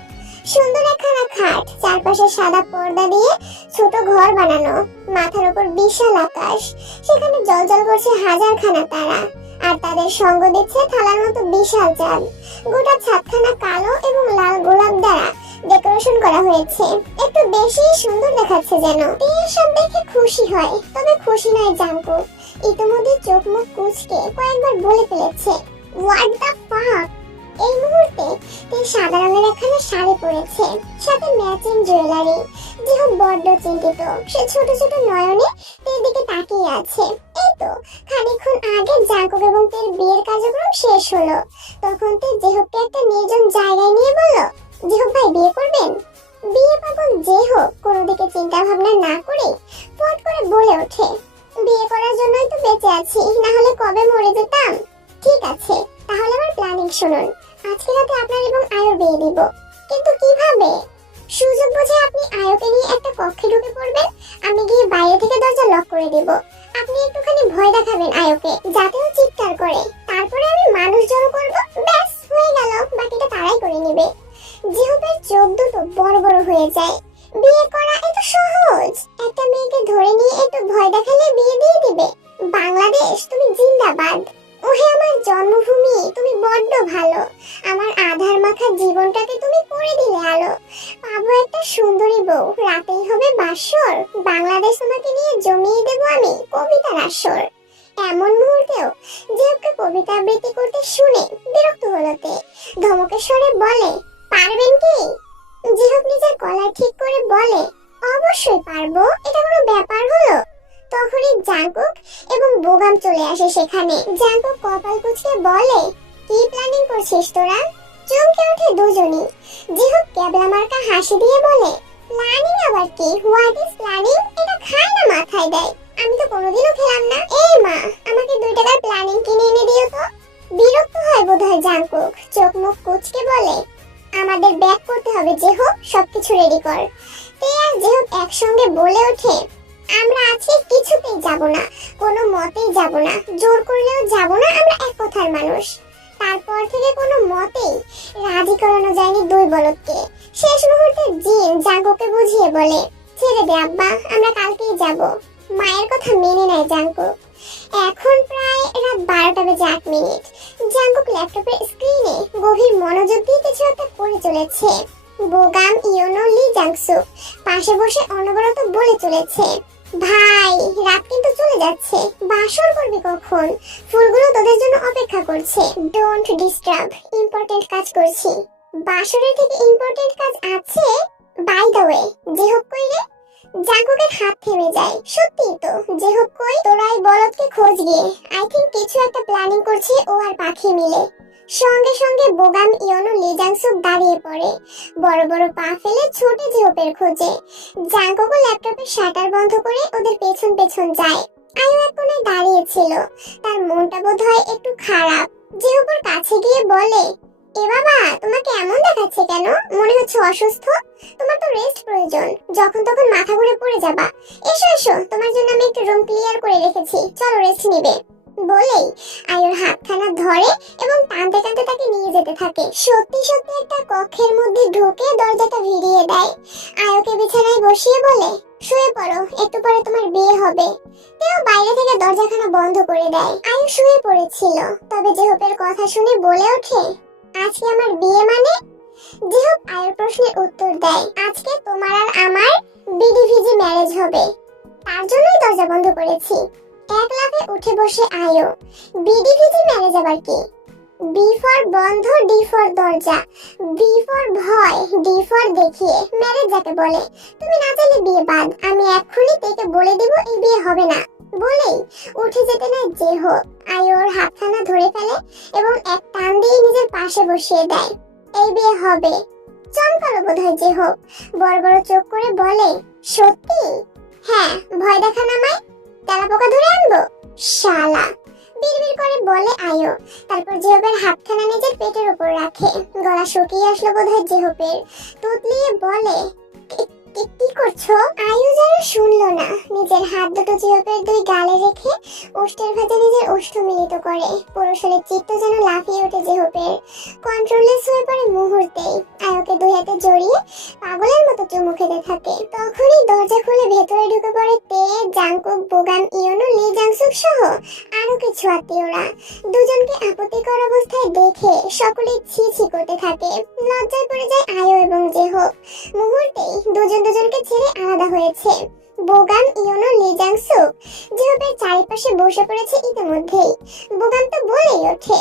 সুন্দর একখানা খাট, চারপাশে সাদা পর্দা দিয়ে ছোট ঘর বানানো, মাথার উপর বিশাল আকাশ, সেখানে জ্বলজ্বল করছে হাজারখানা তারা, আর তাদের সঙ্গ দিচ্ছে থালার মতো বিশাল চাঁদ। গোটা ছাদখানা কালো এবং লাল গোলাপ দ্বারা ডেকোরেশন করা হয়েছে। একটু বেশি সুন্দর দেখাচ্ছে যেন। এই সব দেখে খুশি হয়, তবে খুশি নয় জাঙ্কুক। ইতিমধ্যে চোখ মুখ কুঁচকে কয়েকবার বলে ফেলেছে, হোয়াট দ্য ফাক। এই মুহূর্তে তিনি সাদা রঙের একখানা শাড়ি পরেছে, সাথে ম্যাচিং জুয়েলারি। যেহ বড্ড চিন্তিত। সে ছোট ছোট নয়নে তের দিকে তাকিয়ে আছে। এই তো খানিকক্ষণ আগে জাঙ্কুক এবং তের বিয়ের কার্যক্রম শেষ হলো। তখন তে যেহকে একটা নির্জন জায়গায় নিয়ে বলল, যেহ ভাই বিয়ে করবেন? বিয়ে পাগল যেহ কোনো দিকে চিন্তা ভাবনা না করে ফট করে বলে ওঠে, বিয়ে করার জন্যই তো বেঁচে আছি, না হলে কবে মরে যেতাম। ঠিক আছে, তাহলে আমার প্ল্যানিং শুনুন। আজকে রাতে আপনার এবং আয়োর বিয়ে দিব। কিন্তু কিভাবে? সুযোগ বুঝে আপনি আয়োকে নিয়ে একটা কক্ষে ঢুকে পড়বেন। আমি গিয়ে বাইরে থেকে দরজা লক করে দেব। আপনি একটুখানি ভয় দেখাবেন আয়োকে, যাতে ও চিৎকার করে। তারপরে আমি মানুষ জড়ো করব। ব্যাস হয়ে গেল, বাকিটা তারাই করে নেবে। জিহুবের চোখ দুটো বড় বড় হয়ে যায়। বিয়ে করা এত সহজ? একটা মেয়েকে ধরে নিয়ে একটু ভয় দেখালে বিয়ে দিয়ে দিবে? বাংলাদেশ তুমি জিন্দাবাদ। ওহে আমার জন্মভূমি, তুমি বড্ড ভালো। আমার আধার মাখা জীবনটাকে তুমি করে দিলে আলো। পাবো একটা সুন্দরী বউ, রাতেই হবে বাসর। বাংলাদেশ তোমাকে নিয়ে জমিয়ে দেব আমি কবিতার আসর। এমন মুহূর্তেও যেওকে কবিতা আবৃত্তি করতে শুনে বিরক্ত হলোতে ধমকের স্বরে বলে, পারবেন কি? যেহক নিজের গলা ঠিক করে বলে, অবশ্যই পারবো, এটা কোনো ব্যাপার হলো? তখনই জাঙ্কুক এবং বোগাম চলে আসে সেখানে। জাঙ্কুক কপাল কুঁচকে বলে, কি প্ল্যানিং করছিস তোরা? চমকে ওঠে দুজনই। যেহক ক্যাবলা মার্কা হাসি দিয়ে বলে, প্ল্যানিং আবার কি? What is planning? এটা খায় না মাথায় দেয়। আমি তো কোনোদিনও খেলাম না। এই মা, আমাকে 2 টাকার প্ল্যানিং কিনে এনে দিও তো। বিরক্ত হয় বোধহয় জাঙ্কুক, চোখ মুখ কুঁচকে বলে, আমাদের ব্যাক করতে হবে যেহক, সবকিছু রেডি কর। তে আর যেহক একসঙ্গে বলে ওঠে, আমরা আজকে কিছুতেই যাব না, কোনো মতেই যাব না, জোর করলেও যাব না, আমরা এক কথার মানুষ। তারপর থেকে কোনো মতেই রাজি করানো যায়নি 2 বলদকে। শেষ মুহূর্তে জিন জাঙ্কুককে বুঝিয়ে বলে, ছেড়ে দে আব্বা, আমরা কালকেই যাব। মায়ের কথা মেনে নেয় জাঙ্কুক। এখন প্রায় রাত 12টা বেজে 8 মিনিট। জাঙ্কুক ল্যাপটপের স্ক্রিনে গভীর মনোযোগ দিয়ে কিছু একটা করে চলেছে। বোগাম, ইয়োনো, লি জাংসুক পাশে বসে অনবরত বলে চলেছে, ভাই রাত কিন্তু চলে যাচ্ছে, বাসর করবি কখন? ফুলগুলো তোদের জন্য অপেক্ষা করছে। ডোন্ট ডিস্টার্ব, ইম্পর্টেন্ট কাজ করছি। বাসরের থেকে ইম্পর্টেন্ট কাজ আছে? বাই দ্য ওয়ে, যেহক কই রে? জাঙ্কুকের হাত থেমে যায়। সত্যি তো, যেহক কই? তোরাই বলদকে খোঁজ গিয়ে। আই থিংক কিছু একটা প্ল্যানিং করছে ও আর পাখি মিলে। সঙ্গে সঙ্গে বোগাম ইয়নো লি জাংসুক দাঁড়িয়ে পড়ে, বড় বড় পা ফেলে ছোটে জিহোপের খোঁজে। জাংকুকও ল্যাপটপের শাটার বন্ধ করে ওদের পেছন পেছন যায়। আয়ু এক কোণায় দাঁড়িয়েছিল, তার মনটা বোধহয় একটু খারাপ। জিহোপের কাছে গিয়ে বলে, এ বাবা, তোমাকে এমন দেখাচ্ছে কেন? মনে হচ্ছে অসুস্থ। তোমার তো রেস্ট প্রয়োজন, যখন তখন মাথা ঘুরে পড়ে যাবা। এসো এসো, তোমার জন্য আমি একটু রুম ক্লিয়ার করে রেখেছি, চলো রেস্ট নিবে। বলেই আয়ুর হাতখানা ধরে এবং টানতে টানতে তাকে নিয়ে যেতে থাকে। সত্যি সত্যি একটা কক্ষের মধ্যে ঢুকে দরজাটা ভিড়িয়ে দেয়। আয়ুকে বিছানায় বসিয়ে বলে, শুয়ে পড়ো, একটু পরে তোমার বিয়ে হবে। তেও বাইরে থেকে দরজাখানা বন্ধ করে দেয়। আয়ু শুয়ে পড়েছিল, তবে জিহোপের কথা শুনে বলে ওঠে, আজকে আমার বিয়ে মানে? জিহোপ আয়ুর প্রশ্নের উত্তর দেয়, আজকে তোমার আর আমার বিডিভিজি ম্যারেজ হবে, তার জন্যই দরজা বন্ধ করেছি। এক লাফে উঠে বসে আয়ু, বিডিভিজি ম্যারেজ আবার কি? বি ফর বন্ধ, ডি ফর দরজা, ভি ফর ভয়, ডি ফর দেখিয়ে ম্যারেজ যাকে বলে। তুমি না চাইলে বিয়ে বাদ, আমি এক্ষুনি তেকে বলে দিব এই বিয়ে হবে না। বলেই উঠে যেতে নেয় জেহোপ। আয়ুর হাতখানা ধরে ফেলে এবং এক টান দিয়ে নিজের পাশে বসিয়ে দেয়। এই বিয়ে হবে। চমকালো বোধহয় জেহোপ, বড় বড় চোখ করে বলে, সত্যি? হ্যাঁ, ভয় দেখা নামায়, তেলাপোকা ধরে আনবো শালা, বিড়বিড় করে বলে আয়ু। তারপর জেহোপের হাতখানা নিজের পেটের উপর রাখে। গলা শুকিয়ে আসলো বোধহয় জেহোপের। তুতলিয়ে বলে, কি করছো? আয়ু যেন শুনলো না, নিজের হাত দুটো জিহোপের দুই গালে রেখে ওষ্ঠের ভাঁজে নিজের ওষ্ঠ মিলিত করে। পুরুষের চিত্ত যেন লাফিয়ে ওঠে জিহোপের, কন্ট্রোললেস হয়ে পড়ে মুহূর্তেই। আয়ুকে দুই হাতে জড়িয়ে পাগলের মতো চুমু খেতে থাকে। তখনই দরজা খুলে ভেতরে ঢুকে পড়ে তে, জাংকুক, বোগাম ইয়নো, লি জাংসুক সহ আরো কিছু আত্মীয়রা। দুজনকে আপত্তিকর অবস্থায় দেখে সকলে ছি ছি করতে থাকে। লজ্জায় পড়ে যায় আয়ু এবং জেহোপ। মুহূর্তেই দুজনকে ছেড়ে আলাদা হয়েছে। বোগাম ইয়নো, লি জাংসুক জিহোপের চারিপাশে বসে পড়েছে ইতিমধ্যেই। বোগাম তো বলেই ওঠে,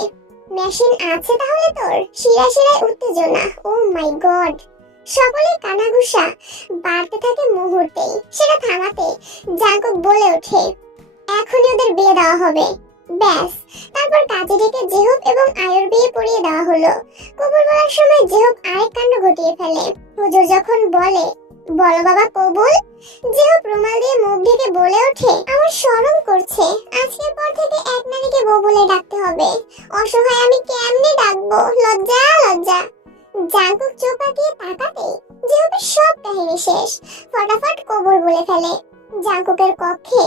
মেশিন আছে তাহলে তোর? শিরায় শিরায় উত্তেজনা, ও মাই গড। সকলে কানাঘুষা বাড়তে থাকে মুহূর্তেই। সেটা থামাতে জাংকুক বলে ওঠে, এখনই ওদের বিয়ে দেওয়া হবে। ব্যাস, তারপর কাজে ডেকে জেহোপ এবং আয়ুর বিয়ে পড়িয়ে দেওয়া হলো। কবুল বলার সময় জেহোপ আরেক কাণ্ড ঘটিয়ে ফেলে। হুজুর যখন বলে, বলো বাবা কবুল, জেহোপ রুমাল দিয়ে মুখ ঢেকে বলে ওঠে, আমার শরম করছে, আজকের পর থেকে এক নারীকে বউ বলে ডাকতে হবে। অসহায় আমি কেমনে ডাকবো, লজ্জা লজ্জা। জাংকুক চোখ পাকিয়ে তাকাতেই জেহোপের সব কাহিনী শেষ। ফটাফট কবুল বলে ফেলে। জাংকুকের কক্ষে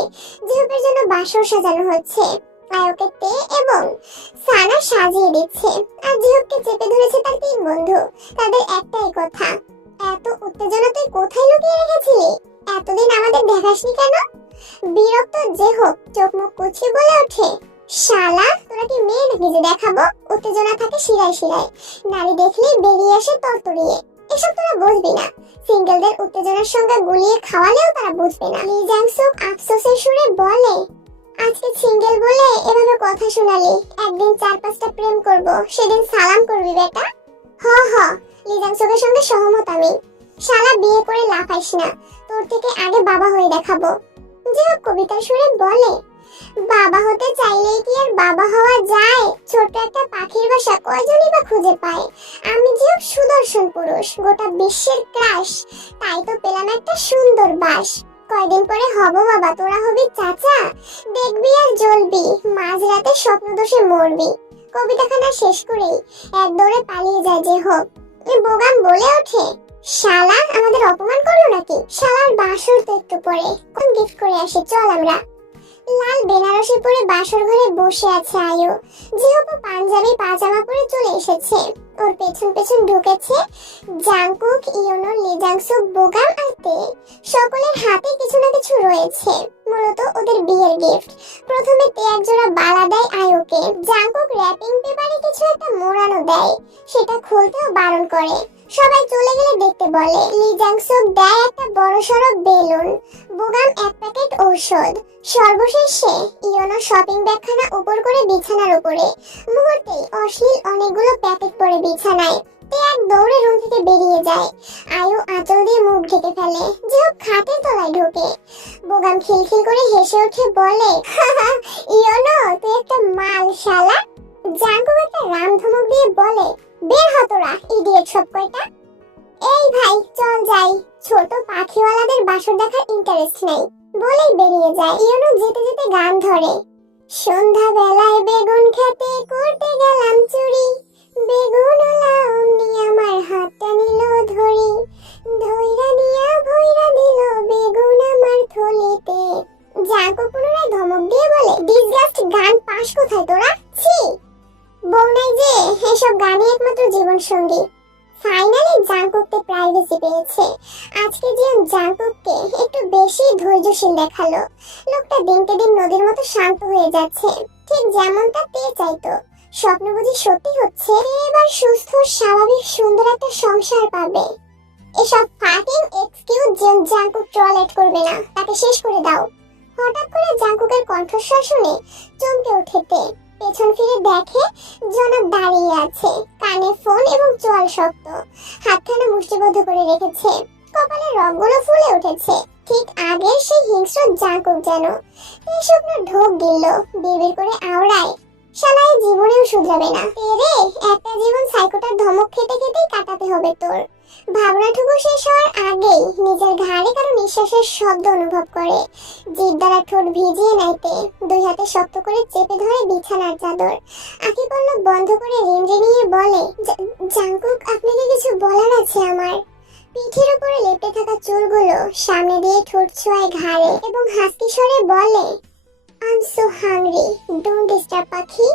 জেহোপের জন্য বাসর সাজানো হচ্ছে। আয়ুকে তে এবং সানা সাজিয়ে দিচ্ছে, আর জিহোপকে চেপে ধরেছে তার তিন বন্ধু। তাদের একটাই কথা, এত উত্তেজনা তুই কোথায় লুকিয়ে রেখেছিলি? এতদিন আমাদের দেখাসনি কেন? বিরক্ত জেহোপ চোখ মুখ কুচকে বলে ওঠে, শালা, তোরা কি মেয়ে নাকি যে দেখাবো? উত্তেজনা থাকে শিরায় শিরায়, নারী দেখলেই বেরিয়ে আসে তরতরিয়ে। এসব তোরা বুঝবি না। সিঙ্গেলদের উত্তেজনার সঙ্গে গুলিয়ে খাওয়ালেও তারা বুঝবে না। লি জাংসুক আফসোসের সুরে বলে, আজকে সিঙ্গেল বলে এভাবে কথা শোনালি, একদিন 4-5টা প্রেম করব, সেদিন সালাম করবি বেটা। হ হ, লি জাংসুকের সঙ্গে সহমত আমি। শালা, বিয়ে করে লাফাইস না, তোর থেকে আগে বাবা হয়ে দেখাবো। জিহোপ কবিতার সুরে বলে, বাবা হতে চাইলেই কি আর বাবা হওয়া যায়? ছোট একটা পাখির বাসা কয়জনই বা খুঁজে পায়। আমি জিহোপ সুদর্শন পুরুষ, গোটা বিশ্বের ক্রাশ, তাই তো পেলাম একটা সুন্দর বাস। কয়দিন পরে হব বাবা, তোরা হবি চাচা, দেখবি আর জ্বলবি, মাঝরাতে স্বপ্ন দোষে মরবি। কবিতাখানা শেষ করেই এক দৌড়ে পালিয়ে যায় জেহোপ। বোগাম বলে ওঠে, শালা, আমাদের অপমান করলো নাকি? শালার বাসর তো একটু পরে, কোন গিফট করে আসি, চল আমরা। লাল বেনারসি পরে বাসর ঘরে বসে আছে আয়ু। জিহোপ পাঞ্জাবি পাজামা পরে চলে এসেছে। ওর পেছন পেছন ঢুকেছে জাংকুক, ইয়নো, লি জাংসুক, বোগাম আর তে। সকলের হাতে কিছু না কিছু রয়েছে, মূলত ওদের বিয়ের গিফট। প্রথমে তে এক জোড়া বালা দেয় আয়ুকে। জাংকুক র্যাপিং পেপারে কিছু একটা মোড়ানো দেয়, সেটা খুলতেও বারণ করে। সবাই চলে গেলে দেখতে বলে। লি জাংসুক দেয় একটা বড়সড় বেলুন, বোগাম এক প্যাকেট ঔষধ। সর্বশেষে ইয়নো শপিং ব্যাগখানা উপর করে বিছানার উপরে। মুহূর্তেই অশ্লীল অনেকগুলো প্যাকেট পড়ে বিছানায়। তে এক দৌড়ে রুম থেকে বেরিয়ে যায়। আয়ু আঁচল দিয়ে মুখ ঢেকে ফেলে। জিহোপ খাটের তলায় ঢোকে। বোগাম খিলখিল করে হেসে উঠে বলে, ইয়নো, তুই একটা মাল শালা। জাঙ্কুক একটা রাম ধমক দিয়ে বলে, বের হ তোরা ইডিয়েট সব কয়টা। এই ভাই চল যাই, ছোট পাখিওয়ালাদের বাসর দেখার ইন্টারেস্ট নাই বলেই বেরিয়ে যায়। ইয়নো যেতে যেতে গান ধরে, সন্ধ্যা বেলায় বেগুন খেতে করতে গেলাম চুরি, বেগুনওয়ালা অমনি আমার হাতটা নিল ধরি, ধইরা নিয়া ভইরা দিল বেগুন আমার থলিতে। জাঙ্কুক পুনরায় ধমক দিয়ে বলে, ডিসগাস্ট গান পাস কোথায় তোরা, ছি। বউ নাই যে, এসব গানই একমাত্র জীবন সঙ্গী। ফাইনালি জাঙ্কুককে প্রাইভেসি পেয়েছে। আজকে জিয়ান জাঙ্কুককে একটু বেশি ধৈর্যশীল দেখালো। লোকটা দিনকে দিন নদীর মতো শান্ত হয়ে যাচ্ছে, ঠিক যেমনটা তে চাইতো। স্বপ্ন বুঝি সত্যি হচ্ছে, এবার সুস্থ স্বাভাবিক সুন্দর একটা সংসার পাবে। এসব ফাকিং এক্সকিউজ জাঙ্কুক টয়লেট করবে না, তাকে শেষ করে দাও। হঠাৎ করে জাঙ্কুকের কণ্ঠস্বর শুনে চমকে ওঠে তে। পেছন ফিরে দেখে জনাব দাঁড়িয়ে আছে, কানে ফোন এবং চোয়াল শক্ত, হাতখানা মুষ্টিবদ্ধ করে রেখেছে। কপালের রগগুলো ফুলে উঠেছে, ঠিক আগের সেই হিংস্র জাঙ্কুক যেন। এই শুকনো ঢোক গিলল, বিড়বিড় করে আওড়ায়, শালা এই জীবনেও শুধরাবে না। তেরে একটা জীবন সাইকোটার ধমক খেতে খেতেই কাটাতে হবে তোর। ভাবনাটুকু শেষ হওয়ার আগেই নিজের ঘাড়ে কারো নিঃশ্বাসের শব্দ অনুভব করে। জিভ দ্বারা ঠোঁট ভিজিয়ে নাইতে দুই হাতে শক্ত করে চেপে ধরে বিছানার চাদর। আঁখি পল্লব বন্ধ করে রিনরিনিয়ে বলে, জাঙ্কুক আপনাকে কিছু বলার আছে আমার। পিঠের উপরে লেপটে থাকা চুলগুলো সামনে দিয়ে ঠোঁট ছোঁয়ায় ঘাড়ে এবং হাসকি স্বরে বলে, I am so hungry, don't disturb পাখি।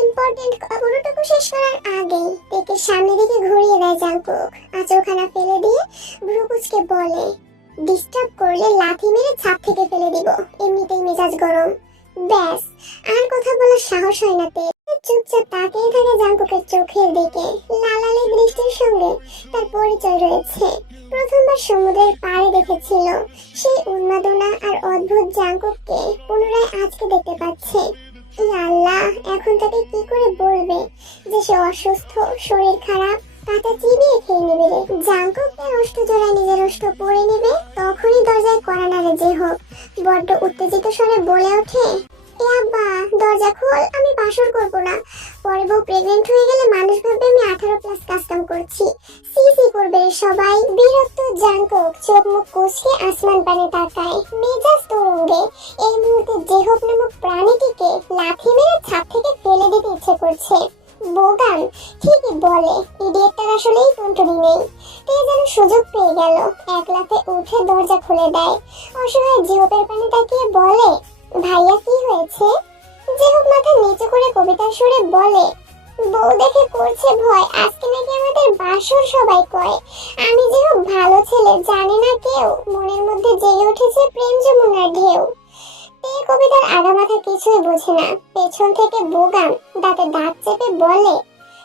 ইম্পর্টেন্ট পুরোটুকু শেষ করার আগেই তেকে সামনে দিকে ঘুরিয়ে দেয় জাঙ্কুক। আঁচলখানা ফেলে দিয়ে ভ্রু কুঁচকে বলে, ডিস্টার্ব করলে লাথি মেরে ছাদ থেকে ফেলে দিব, এমনিতেই মেজাজ গরম। ব্যাস, আর কথা বলার সাহস হয় না তে। চুপচাপ তাকিয়ে থাকে জাঙ্কুকের চোখের দিকে। লালালি দৃষ্টির সঙ্গে তার পরিচয় রয়েছে। প্রথমবার সমুদ্রের পাড়ে দেখেছিল, সেই উন্মাদনা আর অদ্ভুত জাঙ্কুককে পুনরায় আজকে দেখতে পাচ্ছে। আল্লাহ, এখন তাকে কি করে বলবে যে সে অসুস্থ, শরীর খারাপ, কাঁটা চিবিয়ে খেয়ে নেবে রে। জাঙ্কুক তার অষ্ট জোড়ায় নিজের অষ্ট পরে নেবে, তখনই দরজায় কড়া নাড়ে যে হোক। বড্ড উত্তেজিত স্বরে বলে ওঠে, এ আব্বা দরজা খোল, আমি বাসর করব না। পরে বউ প্রেগনেন্ট হয়ে গেলে মানুষ ভাববে আমি 18+ কাস্টম করছি, সি করবে সবাই। বিরক্ত জাঙ্কুক চোখ মুখ কুঁচকে আসমান পানে তাকায়, মেজাজ তরঙ্গে। এই মুহূর্তে জেহব নামক প্রাণীটিকে লাথি মেরে ছাদ থেকে ফেলে দিতে ইচ্ছে করছে। বোগান ঠিকই বলে, ইডিয়েটটার আসলেই টুনটুনি নেই। তে যেন সুযোগ পেয়ে গেল, এক লাফে উঠে দরজা খুলে দেয়। অসহায় জিহবের পানে তাকিয়ে বলে, ভাইয়া কি হয়েছে? জিহব মাথা নিচু করে কবিতার সুরে বলে, বউ দেখে করছে ভয়, আজকে নাকি আমাদের বাসর সবাই কয়। আমি জিহব ভালো ছেলে, জানে না কেউ, মনের মধ্যে জেগে উঠেছে প্রেম যমুনার ঢেউ। এই কবিতার আগামাথা কিছুই বোঝে না। পেছন থেকে বোগান দাঁতে দাঁত চেপে বলে,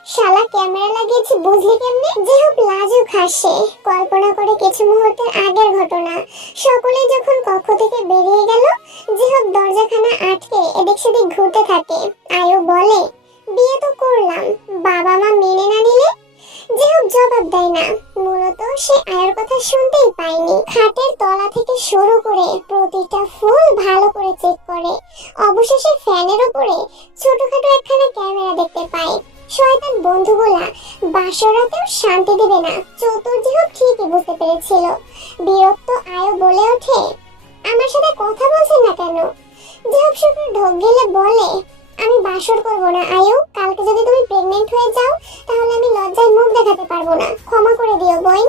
শালা ক্যামেরা লাগিয়েছি বুঝলি কেমনে? জিহব লাজুক হাসে, কল্পনা করে কিছু মুহূর্তের আগের ঘটনা। সকলে যখন কক্ষ থেকে বেরিয়ে গেল, জিহব দরজাখানা আটকে এদিক সেদিক ঘুরতে থাকে। আয়ু বলে, বিয়ে তো করলাম, বাবা মা মেনে না নিলে? জিহব জবাব দেয় না, মূলত সে আয়ের কথা শুনতেই পায়নি। খাটের তলা থেকে শুরু করে প্রতিটা ফুল ভালো করে চেক করে। অবশেষে ফ্যানের উপরে ছোটখাটো একখানা ক্যামেরা দেখতে পায়। শয়তান বন্ধুগুলা বাসরাতেও শান্তি দেবে না, চতুর জিহব ঠিকই বুঝতে পেরেছিল। বিরক্ত আয়ু বলে ওঠে, আমার সাথে কথা বলছেন না কেন? জিহব শুকনো ঢোক গেলে বলে, আমি বাসর করব না আয়ু, কালকে যদি তুমি প্রেগনেন্ট হয়ে যাও তাহলে আমি লজ্জায় মুখ দেখাতে পারবো না, ক্ষমা করে দিও বইন।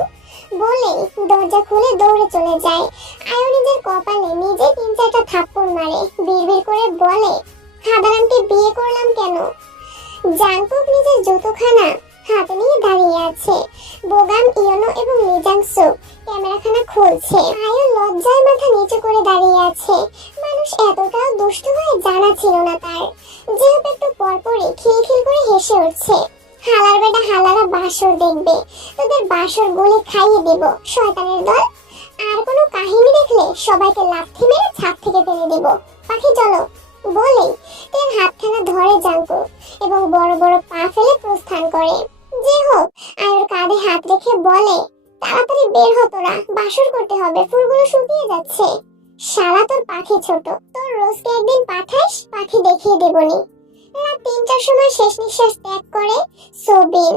বলে দরজা খুলে দৌড়ে চলে যায়। আয়ু নিজের কপালে নিজে 3-4টা থাপ্পড় মারে, বিড়বিড় করে বলে, খাদারামকে বিয়ে করলাম কেন? জাঙ্কুক নিজের জুতোখানা হাতে নিয়ে দাঁড়িয়ে আছে। বোগান, ইয়োনো এবং লিজাংসু ক্যামেরাখানা খুলছে। আয়ু লজ্জায় মাথা নিচু করে দাঁড়িয়ে আছে। মানুষ এতটাও দুষ্ট হয়ে জানা ছিল না তার। যেহেতু একটু পরপরই খিলখিল করে হেসে উঠছে। হালার বেটা হালারা বাসর দেখবে, তোদের বাসর গুলি খাইয়ে দেব শয়তানের দল। আর কোনো কাহিনী দেখলে সবাইকে লাথি মেরে ছাদ থেকে ফেলে দেব। পাখি চলো বলেই তার হাতখানা ধরে জাঙ্কুক এবং বড় বড় পা ফেলে প্রস্থান করে। যে হোক আয়ুর কাঁধে হাত রেখে বলে, তাড়াতাড়ি বের হ তোরা, বাসর করতে হবে, ফুলগুলো শুকিয়ে যাচ্ছে। শালা তোর পাখি ছোট, তোর রোজকে একদিন পাঠাস, পাখি দেখিয়ে দেবনি। রাত 3টার সময় শেষ নিঃশ্বাস ত্যাগ করে সোবিন।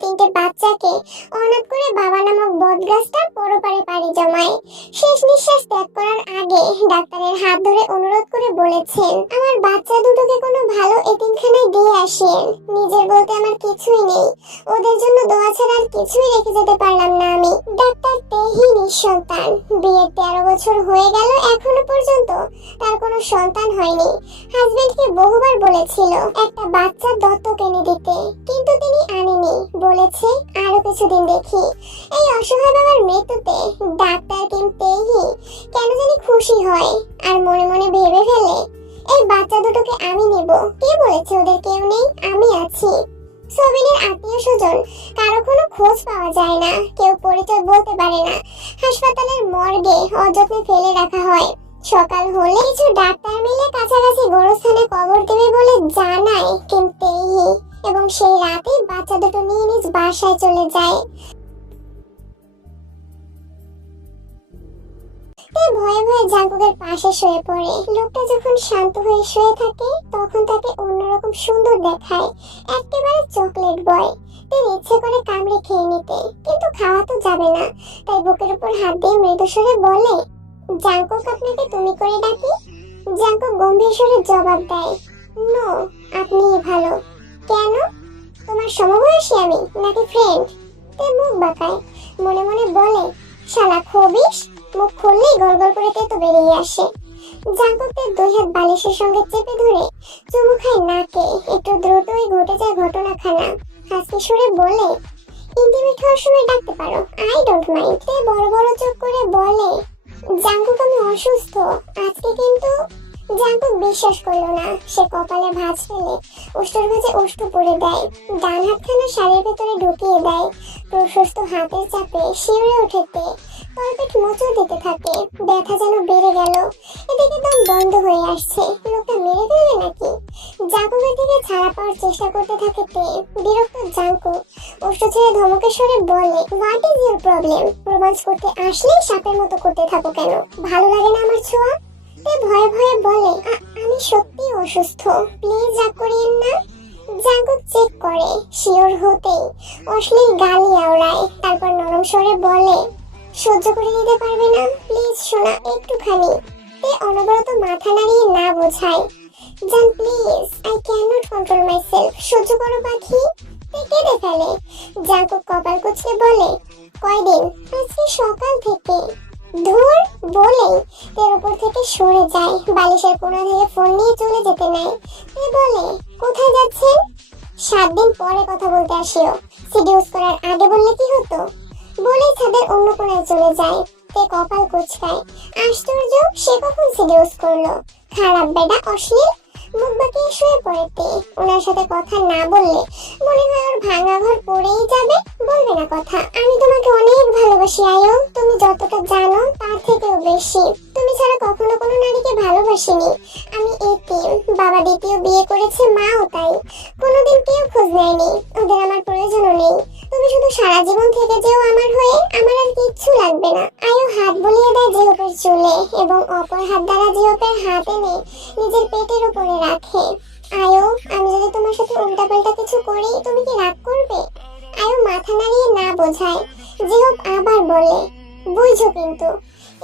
তিনটে বাচ্চাকে অনাথ করে বাবা নামক বটগাছটা পরপারে পাড়ি জমায়। শেষ নিঃশ্বাস ত্যাগ করার আগে ডাক্তারের হাত ধরে অনুরোধ করে বলেছেন, আমার বাচ্চা দুটোকে কোনো ভালো এতিমখানায় দিয়ে আসেন। নিজের বলতে আমার কিছুই নেই, ওদের জন্য দোয়া ছাড়া আর কিছুই রেখে যেতে পারলাম না আমি। ডাক্তার তেহি নিঃসন্তান, বিয়ের 13 বছর হয়ে গেল, এখনো পর্যন্ত তার কোনো সন্তান হয়নি। হাজবেন্ডকে বহুবার বলেছিল একটা বাচ্চা দত্তক এনে দিতে, কিন্তু তিনি আনেনি, বলেছে আরো কিছুদিন দেখি। এই অসহায় বাবার মৃত্যুতে ডাক্তার কিম তেহি কেন জানি খুশি হয় আর মনে মনে ভেবে ফেলে, এই বাচ্চা দুটোকে আমি নেব। কে বলেছে ওদের কেউ নেই? আমি আছি। সোবিনের আত্মীয় স্বজন কারো কোনো খোঁজ পাওয়া যায় না, কেউ পরিচয় বলতে পারে না। হাসপাতালের মর্গে অযত্নে ফেলে রাখা হয়। সকাল হলে কিছু ডাক্তার মিলে কাছাকাছি গোরস্থানে কবর দেবে বলে জানায় কিম তেহি, এবং সেই রাতে বাচ্চা দুটো নিয়ে নিজ বাসায় চলে যায়। ভয়ে ভয়ে জাঙ্কুকের পাশে শুয়ে পড়ে। লোকটা যখন শান্ত হয়ে শুয়ে থাকে তখন তাকে অন্যরকম সুন্দর দেখায়, একেবারে চকলেট বয়। তিনি ইচ্ছে করে কামড়ে খেয়ে নিতে, কিন্তু খাওয়া তো যাবে না, তাই বুকের উপর হাত দিয়ে মৃদু স্বরে বলে, জাঙ্কুক আপনাকে তুমি করে ডাকি। জাঙ্কুক গম্ভীর স্বরে জবাব দেয়, নো, আপনিই ভালো। কেন? তোমার সমবয়সী আমি নাকি ফ্রেন্ড? তে মুখ বাঁকায়, মনে মনে বলে, শালা খবিস, মুখ খুললেই গলগল করে তেতো বেরিয়ে আসে। জাঙ্কুকের 2 হাত বালিশের সঙ্গে চেপে ধরে চুমু খায় নাকে। একটু দ্রুতই ঘটে যায় ঘটনাখানা। হাসি সুরে বলে, ইন্টিমেট হওয়ার সময় ডাকতে পারো, আই ডোন্ট মাইন্ড। তে বড় বড় চোখ করে বলে, জাঙ্কুক আমি অসুস্থ আজকে। কিন্তু জাঙ্কুক বিশ্বাস করলো না। সে কপালে ভাঁজ ফেলে ওষ্ঠের ভাঁজে ওষ্ঠ পরে দেয়, ডান হাতখানা শাড়ির ভেতরে ঢুকিয়ে দেয়। প্রশস্ত হাতের চাপে শিউরে ওঠেতে তলপেট মোচড় দিতে থাকে। ব্যথা যেন বেড়ে গেল। এদিকে দম বন্ধ হয়ে আসছে। লোকটা মেরে ফেলবে নাকি? জাঙ্কুকের দিকে ছাড়া পাওয়ার চেষ্টা করতে থাকে তে। বিরক্ত জাঙ্কুক ওষ্ঠ ছেড়ে ধমকের স্বরে বলে, what is your problem? Romance করতে আসলে সাপের মতো করতে থাকো কেন? ভালো লাগে না আমার ছোঁয়া? তে ভয়ে ভয়ে বলে, আমি সত্যি অসুস্থ, প্লিজ রাগ করিয়েন না। জাঙ্কুক চেক করে, শিওর হতেই অশ্লীল গালি আওড়ায়, তারপর নরম স্বরে বলে, সহ্য করে নিতে পারবে না? প্লিজ শোনা, একটুখানি। তে অনবরত মাথা নাড়িয়ে না বোঝায়, জান please, I can not control my self, সহ্য করো পাখি। তে কেঁদে ফেলে। জাঙ্কুক কপাল কুঁচকে বলে, কয়দিন? আজকে সকাল থেকে। ধুর বলেই তের উপর থেকে সরে যায়। বালিশের কোণা থেকে ফোন নিয়ে চলে যেতে নেয়। তে বলে, কোথায় যাচ্ছেন? 7 দিন পরে কথা বলতে আসিও, সিডিউস করার আগে বললে কি হতো? বলেই ছাদের অন্য কোণায় চলে যায়। তে কপাল কুঁচকায়, আশ্চর্য, সে কখন সিডিউস করলো? খারাপ বেডা, অশ্লীল। মুখ বাঁকিয়ে শুয়ে পড়ে তে। ওনার সাথে কথা না বললে মনে হয় ওর ভাঙা ঘর পড়েই যাবে। বলবে না কথা? আমি তোমাকে অনেক ভালোবাসি আয়ো, তুমি যতটা জানো তার থেকেও বেশি। তুমি ছাড়া কখনো কোনো নারীকে ভালোবাসিনি। আমি এতিম, বাবা দ্বিতীয় বিয়ে করেছে, মাও তাই। কোনোদিন কেউ খোঁজ নেয়নি, ওদের আমার প্রয়োজনও নেই। তুমি শুধু সারা জীবন থেকে যেও আমার হয়ে, আমার আর কিচ্ছু লাগবে না। আয়ো হাত বুলিয়ে দেয় জিহপের চুলে এবং অপর হাত দ্বারা জিহপের হাত এনে নিজের পেটের উপরে রাখে। আয়ো, আমি যদি তোমার সাথে উল্টাপাল্টা কিছু করি তুমি কি রাগ করবে? আয়ো মাথা নাড়িয়ে না বোঝায়। জিহপ আবার বলে, বুঝছো কিন্তু।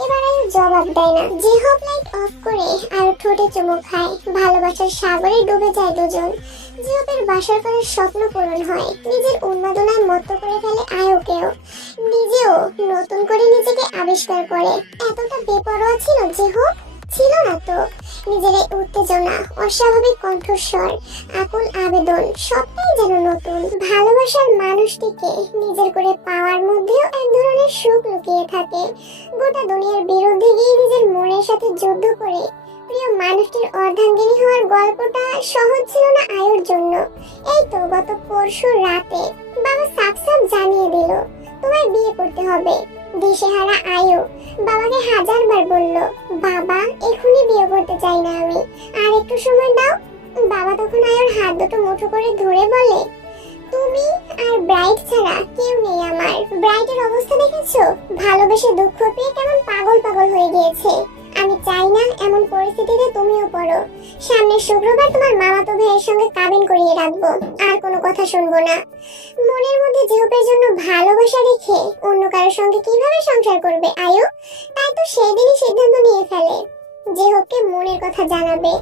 এবার আয়ো জবাব দেয় না। জিহপ লাইট অফ করে আর ঠোঁটে চুমু খায়। ভালোবাসার সাগরে ডুবে যায় দুজন। জিহপের বাসর করার স্বপ্ন পূরণ হয়। নিজের উন্মাদনায় মত্ত করে ফেলে আয়োকেও। নিজেও নতুন করে নিজেকে আবিষ্কার করে। এতটা বেপরোয়া ছিল জিহপ? ছিল না তো। নিজের এই উত্তেজনা, অস্বাভাবিক কণ্ঠস্বর, আকুল আবেদন সবটাই যেন নতুন। ভালোবাসার মানুষটিকে নিজের করে পাওয়ার মধ্যেও এক ধরনের সুখ লুকিয়ে থাকে। গোটা দুনিয়ার বিরুদ্ধে গিয়ে নিজের মনের সাথে যুদ্ধ করে প্রিয় মানুষটির অর্ধাঙ্গিনী হওয়ার গল্পটা সহজ ছিল না আয়ুর জন্য। এই তো গত পরশু রাতে বাবা সাফ সাফ জানিয়ে দিল, তোমায় বিয়ে করতে হবে। দিশেহারা আয়ু বাবাকে 1000 বার বলল, বাবা এখনই বিয়ে করতে চাই না আমি, আর একটু সময় দাও। বাবা তখন আয়ুর হাত দুটো মুঠো করে ধরে বলে, তুমি আর ব্রাইট ছাড়া কেউ নেই আমার। ব্রাইটের অবস্থা দেখেছো? ভালোবেসে দুঃখ পেয়ে কেমন পাগল পাগল হয়ে গিয়েছে। আমি চাই না এমন পরিস্থিতিতে তুমিও পড়ো। সামনের শুক্রবার তোমার মামাতো ভাইয়ের সঙ্গে কাবিন করিয়ে রাখবো, আর কোনো কথা শুনবো না। মনের মধ্যে জেহপের জন্য ভালোবাসা রেখে অন্য কারোর সঙ্গে কিভাবে সংসার করবে আয়ু? তাই তো সেদিনই সিদ্ধান্ত নিয়ে ফেলে জেহপকে মনের কথা জানাবে,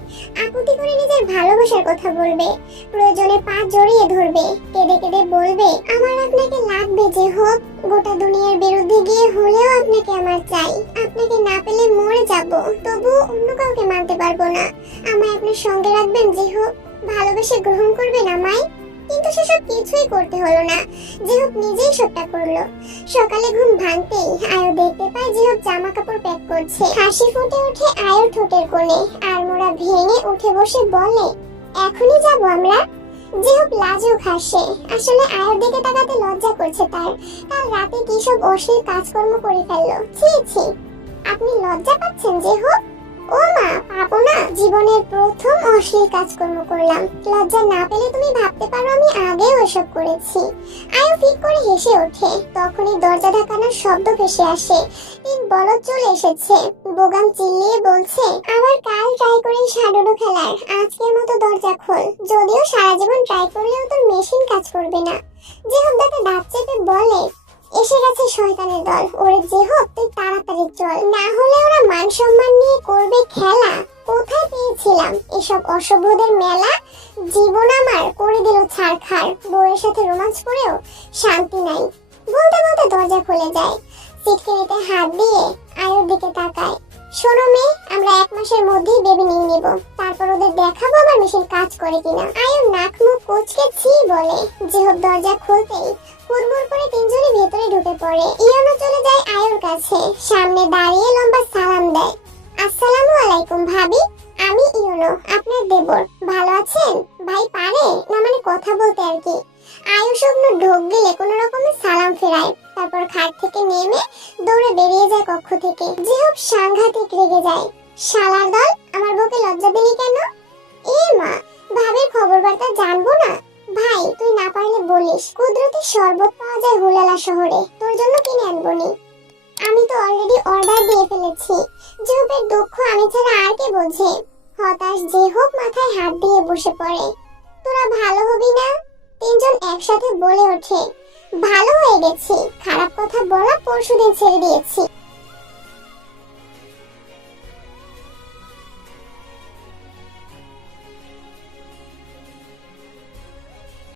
আকুতি করে নিজের ভালোবাসার কথা বলবে, প্রয়োজনে পা জড়িয়ে ধরবে, কেঁদে কেঁদে বলবে আমার আপনাকে লাগবে জেহপ, গোটা দুনিয়ার বিরুদ্ধে গিয়ে হলেও আপনাকে আমার চাই, আপনাকে না পেলে মরে যাব, তবুও অন্য কাউকে মানতে পারবো না, আমায় আপনার সঙ্গে রাখবেন জেহপ, ভালোবেসে গ্রহণ করবেন আমায়। কিন্তু সেসব কিছুই করতে হলো না, জেহপ নিজেই সবটা করলো। সকালে ঘুম ভাঙতেই আয়ু দেখতে পায় জেহপ জামা কাপড় প্যাক করছে। হাসি ফুটে ওঠে আয়ুর ঠোঁটের কোণে, আর মোড়া ভেঙে উঠে বসে বলে এখনই যাব আমরা। জেহপ লাজুক হাসে, আসলে আয়ুর দিকে তাকাতে লজ্জা করছে তার। কাল রাতে কি সব অশ্লীল কাজকর্ম করে ফেললো, ছি ছি। আপনি লজ্জা পাচ্ছেন জেহপ? ও মা, পাবো না, জীবনের প্রথম অশ্লীল কাজকর্ম করলাম, লজ্জা না পেলে তুমি ভাবতে পারো আমি আগেও এসব করেছি। আয়ু ফিক করে হেসে ওঠে, তখনই দরজা ধাক্কানোর শব্দ ভেসে আসে। তিন বলদ চলে এসেছে। বোগাম চিল্লিয়ে বলছে আবার কাল ট্রাই করি সাডুডু খেলার, আজকের মতো দরজা খোল, যদিও সারা জীবন ট্রাই করলেও তোর মেশিন কাজ করবে না। জেহপ দাঁতে দাঁত চেপে বলে এসে গেছে শয়তানের দল, ওরে জেহপ তুই তাড়াতাড়ি চল, না হলে ওরা মান সম্মান নিয়ে করবে খেলা। কোথায় পেয়েছিলাম এসব অসভ্যদের মেলা, জীবন আমার করে দিল ছারখার, বউয়ের সাথে রোমান্স করেও শান্তি নাই। বলতে বলতে দরজা খুলে যায়। সিটকেনিতে হাত দিয়ে আয়ুর দিকে তাকায়। শোনো মেয়ে, আমরা 1 মাসের মধ্যেই বেবি নিয়ে নিব, তারপর ওদের দেখাবো আমার মেশিন কাজ করে কিনা। আয়ুর নাক মুখ কুচকে ছি বলে। জেহপ দরজা খুলতেই হুড়মুড় করে তিনজনই ভেতরে ঢুকে পড়ে। ইয়নো চলে যায় আয়ুর কাছে, সামনে দাঁড়িয়ে লম্বা সালাম দেয়। আসসালামু আলাইকুম ভাবি, আমি ইয়নো, আপনার দেবর, ভালো আছেন? ভাই পারে না মানে কথা বলতে আর কি। আয়ু শুকনো ঢোক গেলে কোনো রকমে সালাম ফেরায়, তারপর খাট থেকে নেমে দৌড়ে বেরিয়ে যায় কক্ষ থেকে। জেহপ সাংঘাতিক রেগে যায়। শালার দল, আমার বউকে লজ্জা দিলি কেন? এ মা, ভাবির খবর বার্তা জানবো না? ভাই তুই না পারলে বলিস, কুদরতি শরবত পাওয়া যায় হুলালা শহরে, তোর জন্য কিনে আনবনি। আমি তো অলরেডি অর্ডার দিয়ে ফেলেছি। জেহপের দুঃখ আমি ছাড়া আর কে বোঝে। হতাশ জেহপ মাথায় হাত দিয়ে বসে পড়ে। তোরা ভালো হবি না? তিনজন একসাথে বলে ওঠে। ভালো হয়ে গেছি, খারাপ কথা বলা পরশুদিন ছেড়ে দিয়েছি।